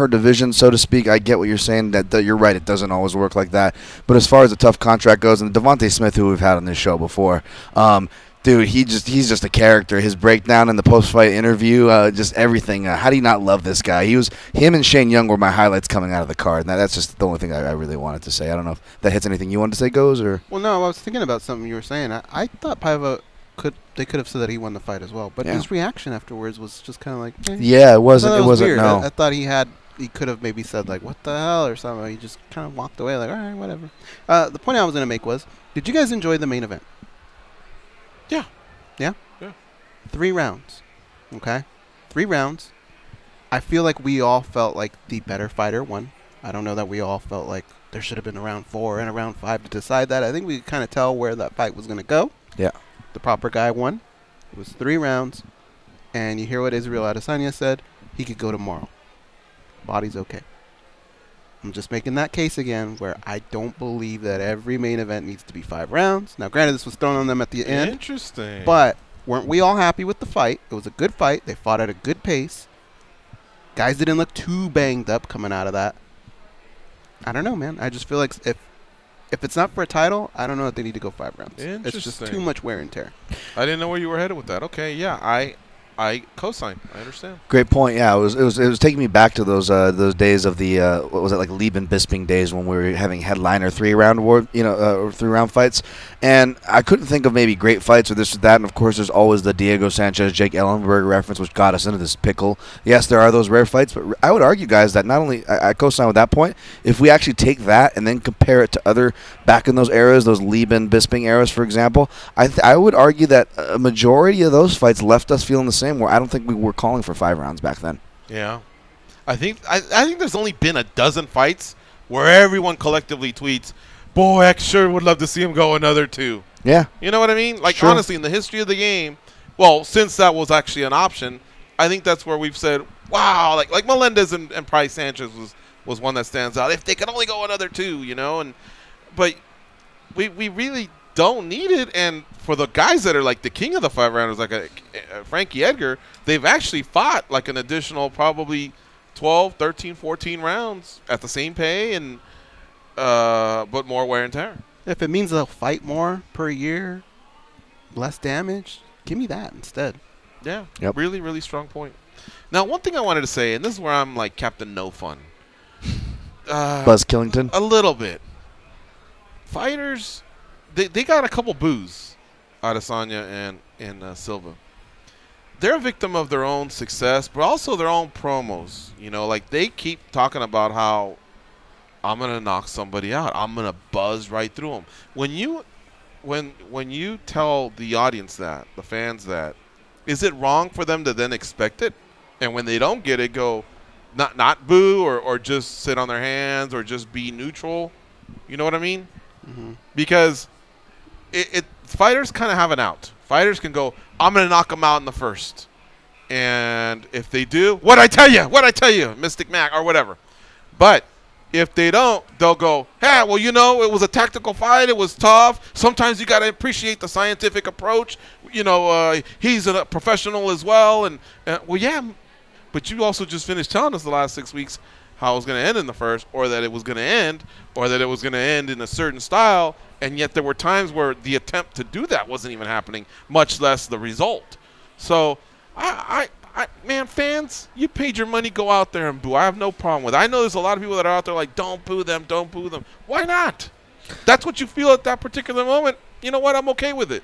division, so to speak. I get what you're saying. That you're right. It doesn't always work like that. But as far as the tough contract goes, and Devontae Smith, who we've had on this show before, dude, he's just a character. His breakdown in the post-fight interview, just everything. How do you not love this guy? Him and Shane Young were my highlights coming out of the card. Now, that's just the only thing I really wanted to say. I don't know if that hits anything you wanted to say, Goes, or. Well, no, I was thinking about something you were saying. I thought Paiva they could have said that he won the fight as well, but his reaction afterwards was just kind of like. Yeah, it wasn't. It wasn't. Weird. No. I thought he could have maybe said like, "What the hell" or something. He just kind of walked away like, "All right, whatever." The point I was going to make was, did you guys enjoy the main event? Yeah. Yeah? Yeah. 3 rounds. Okay? 3 rounds. I feel like we all felt like the better fighter won. I don't know that we all felt like there should have been a round 4 and a round 5 to decide that. I think we could kind of tell where that fight was going to go. Yeah. The proper guy won. It was 3 rounds. And you hear what Israel Adesanya said. He could go tomorrow. Body's okay. I'm just making that case again where I don't believe that every main event needs to be 5 rounds. Now, granted, this was thrown on them at the end. Interesting. But weren't we all happy with the fight? It was a good fight. They fought at a good pace. Guys didn't look too banged up coming out of that. I don't know, man. I just feel like if it's not for a title, I don't know if they need to go 5 rounds. It's just too much wear and tear. I didn't know where you were headed with that. Okay, yeah, I co-sign. I understand. Great point. Yeah, it was taking me back to those days of the what was it, like Lieben Bisping days, when we were having headliner 3-round award, 3-round fights, and I couldn't think of maybe great fights or this or that. And of course, there's always the Diego Sanchez, Jake Ellenberg reference, which got us into this pickle. Yes, there are those rare fights, but I would argue, guys, that not only I co-sign with that point, if we actually take that and then compare it to other back in those eras, those Lieben Bisping eras, for example, I would argue that a majority of those fights left us feeling the same. Where I don't think we were calling for 5 rounds back then. Yeah, I think there's only been a dozen fights where everyone collectively tweets, "Boy, I sure would love to see him go another 2." Yeah, you know what I mean? Like, sure. Honestly, in the history of the game, well, since that was actually an option, I think that's where we've said, "Wow!" Like Melendez and Price Sanchez was one that stands out. If they could only go another 2, you know, but we really don't need it. And for the guys that are like the king of the 5-rounders, like Frankie Edgar, they've actually fought like an additional probably 12, 13, 14 rounds at the same pay, and but more wear and tear. If it means they'll fight more per year, less damage, give me that instead. Yeah, really, really strong point. Now, one thing I wanted to say, and this is where I'm like Captain No Fun. Buzz Killington? A little bit. Fighters, they got a couple boos, Adesanya and Silva. They're a victim of their own success, but also their own promos. You know, like they keep talking about how I'm gonna knock somebody out. I'm gonna buzz right through them. When you tell the audience that, the fans that, is it wrong for them to then expect it? And when they don't get it, go not boo or just sit on their hands or just be neutral. You know what I mean? Mm-hmm. Because fighters kind of have an out. Fighters can go, I'm going to knock them out in the first. And if they do, what'd I tell you, Mystic Mac or whatever. But if they don't, they'll go, hey, well, you know, it was a tactical fight. It was tough. Sometimes you got to appreciate the scientific approach. You know, he's a professional as well. And well, yeah, but you also just finished telling us the last 6 weeks how it was going to end in the first, or that it was going to end, or that it was going to end in a certain style. And yet there were times where the attempt to do that wasn't even happening, much less the result. So, man, fans, you paid your money, go out there and boo. I have no problem with it. I know there's a lot of people that are out there like, don't boo them, don't boo them. Why not? That's what you feel at that particular moment. You know what? I'm okay with it.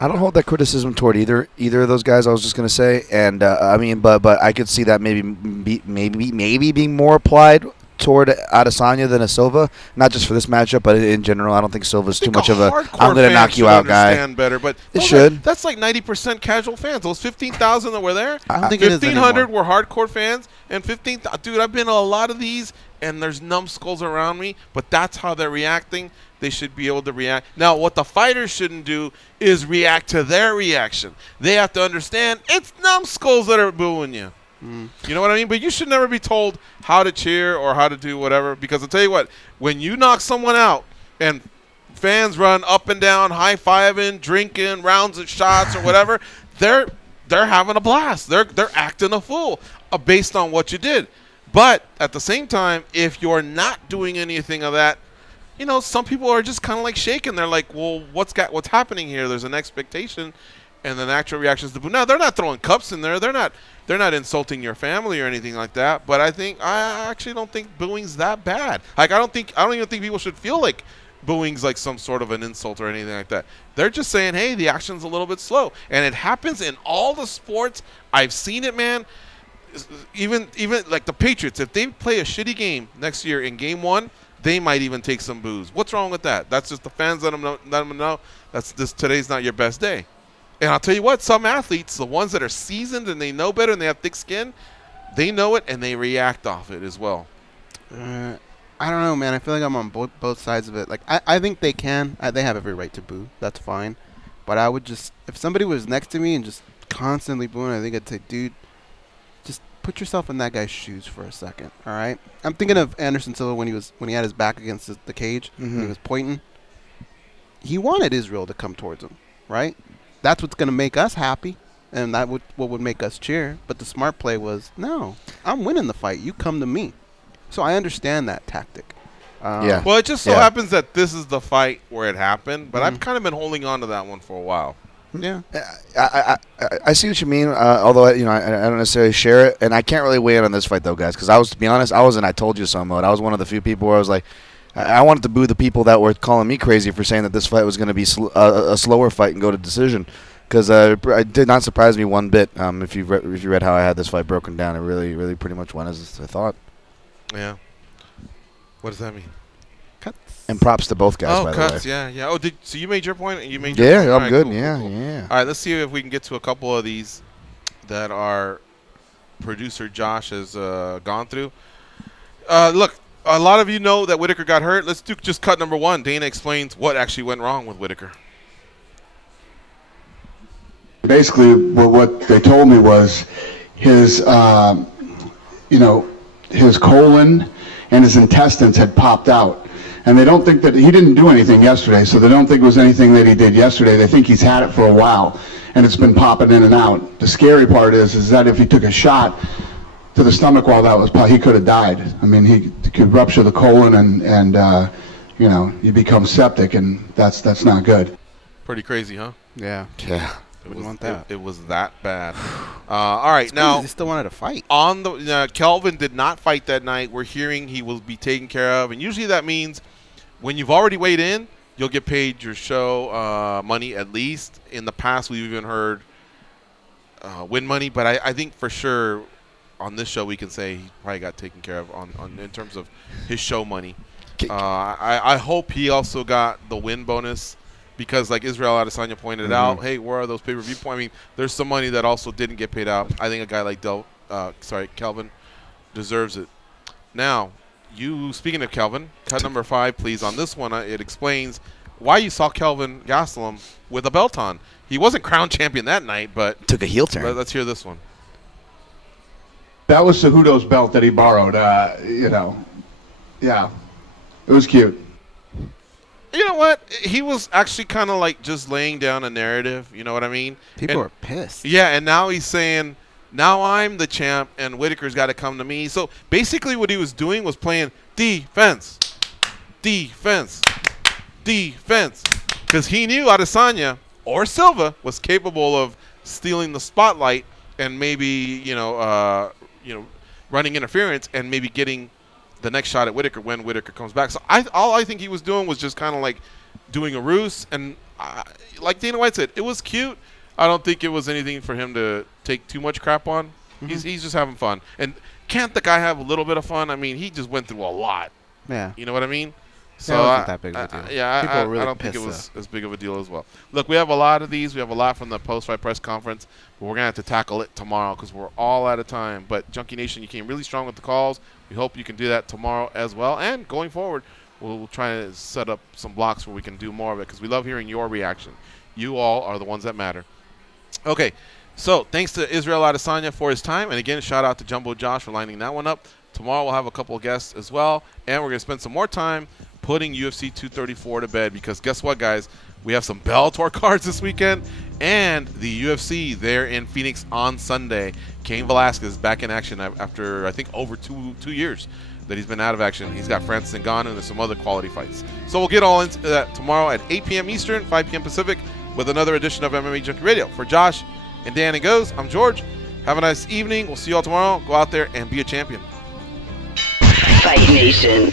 I don't hold that criticism toward either of those guys. I was just going to say, and I mean, but I could see that maybe being more applied toward Adesanya than a Silva, not just for this matchup, but in general. I don't think Silva's too much of a I'm going to knock you out guy. Better, but it should. That's like 90% casual fans. Those 15,000 that were there, I don't think 1,500 were hardcore fans, and 15,000. Dude, I've been to a lot of these, and there's numbskulls around me, but that's how they're reacting. They should be able to react. Now, what the fighters shouldn't do is react to their reaction. They have to understand it's numbskulls that are booing you. You know what I mean? But you should never be told how to cheer or how to do whatever, because I'll tell you what, when you knock someone out and fans run up and down, high-fiving, drinking, rounds of shots or whatever, they're having a blast. They're acting a fool based on what you did. But at the same time, if you're not doing anything of that, you know, some people are just kind of like shaking. They're like, well, what's happening here? There's an expectation, and the natural reaction is to boo. Now, they're not throwing cups in there. They're not insulting your family or anything like that. But I actually don't think booing's that bad. Like, I don't even think people should feel like booing's like some sort of an insult or anything like that. They're just saying, hey, the action's a little bit slow, and it happens in all the sports. I've seen it, man. Even like the Patriots, if they play a shitty game next year in Game 1, they might even take some boos. What's wrong with that? That's just the fans let them know today's not your best day. And I'll tell you what, some athletes, the ones that are seasoned and they know better and they have thick skin, they know it and they react off it as well. I don't know, man. I feel like I'm on both sides of it. Like, I think they can. They have every right to boo. That's fine. But I would just, if somebody was next to me and just constantly booing, I think I'd say, dude, just put yourself in that guy's shoes for a second, all right? I'm thinking of Anderson Silva when he had his back against the cage, when he was pointing. He wanted Israel to come towards him, right? That's what's going to make us happy, and what would make us cheer. But the smart play was, no, I'm winning the fight. You come to me. So I understand that tactic. Yeah. Well, it just so happens that this is the fight where it happened, but I've kind of been holding on to that one for a while. Yeah. I see what you mean, although I don't necessarily share it, and I can't really weigh in on this fight, though, guys, because to be honest, I was in I told you so mode. I was one of the few people where I was like, I wanted to boo the people that were calling me crazy for saying that this fight was going to be a slower fight and go to decision, because it did not surprise me one bit. If you read how I had this fight broken down, it really pretty much went as I thought. Yeah. What does that mean? Cuts. And props to both guys, by cuts, the way. yeah. Oh, so you made your point? You made your point? I'm right, good, cool, yeah, cool. yeah. All right, let's see if we can get to a couple of these that our producer Josh has gone through. Look, a lot of you know that Whitaker got hurt. Let's do just cut number 1. Dana explains what actually went wrong with Whitaker. Basically, what they told me was his, his colon and his intestines had popped out. And they don't think that he didn't do anything yesterday, so they don't think it was anything that he did yesterday. They think he's had it for a while, and it's been popping in and out. The scary part is that if he took a shot to the stomach while that was he could have died. I mean, he could rupture the colon, and you know, you become septic, and that's not good. Pretty crazy, huh? Yeah. Yeah. Wouldn't want that. It was that bad. All right, now he still wanted to fight. On the Kelvin did not fight that night. We're hearing he will be taken care of, and usually that means when you've already weighed in, you'll get paid your show money at least. In the past, we've even heard win money, but I think for sure on this show we can say he probably got taken care of on in terms of his show money. I hope he also got the win bonus because, like Israel Adesanya pointed out, hey, where are those pay-per-view points? I mean, there's some money that also didn't get paid out. I think a guy like Kelvin deserves it. Now, speaking of Kelvin, cut number 5, please. On this one, it explains why you saw Kelvin Gastelum with a belt on. He wasn't crown champion that night, but took a heel turn. Let's hear this one. That was Cejudo's belt that he borrowed. You know, yeah, it was cute. You know what? He was actually kind of like just laying down a narrative. You know what I mean? People are pissed. Yeah, and now he's saying, now I'm the champ, and Whitaker's got to come to me. So basically what he was doing was playing defense, defense, defense. Because he knew Adesanya or Silva was capable of stealing the spotlight and maybe, running interference and maybe getting the next shot at Whitaker when Whitaker comes back. So all I think he was doing was just kind of like doing a ruse. And like Dana White said, it was cute. I don't think it was anything for him to take too much crap on. He's just having fun. And can't the guy have a little bit of fun? I mean, he just went through a lot. Yeah. You know what I mean? So it wasn't that big of a deal. Yeah, I don't think it was as big of a deal as well. Look, we have a lot of these. We have a lot from the post-fight press conference, but we're going to have to tackle it tomorrow because we're all out of time. But Junkie Nation, you came really strong with the calls. We hope you can do that tomorrow as well. And going forward, we'll try to set up some blocks where we can do more of it because we love hearing your reaction. You all are the ones that matter. Okay, so thanks to Israel Adesanya for his time. And again, shout out to Jumbo Josh for lining that one up. Tomorrow we'll have a couple of guests as well. And we're going to spend some more time putting UFC 234 to bed because guess what, guys? We have some Bellator cards this weekend and the UFC there in Phoenix on Sunday. Cain Velasquez back in action after, I think, over two years that he's been out of action. He's got Francis Ngannou and there's some other quality fights. So we'll get all into that tomorrow at 8 p.m. Eastern, 5 p.m. Pacific with another edition of MMA Junkie Radio. For Josh and Dan and Goes, I'm George. Have a nice evening. We'll see you all tomorrow. Go out there and be a champion. Fight Nation.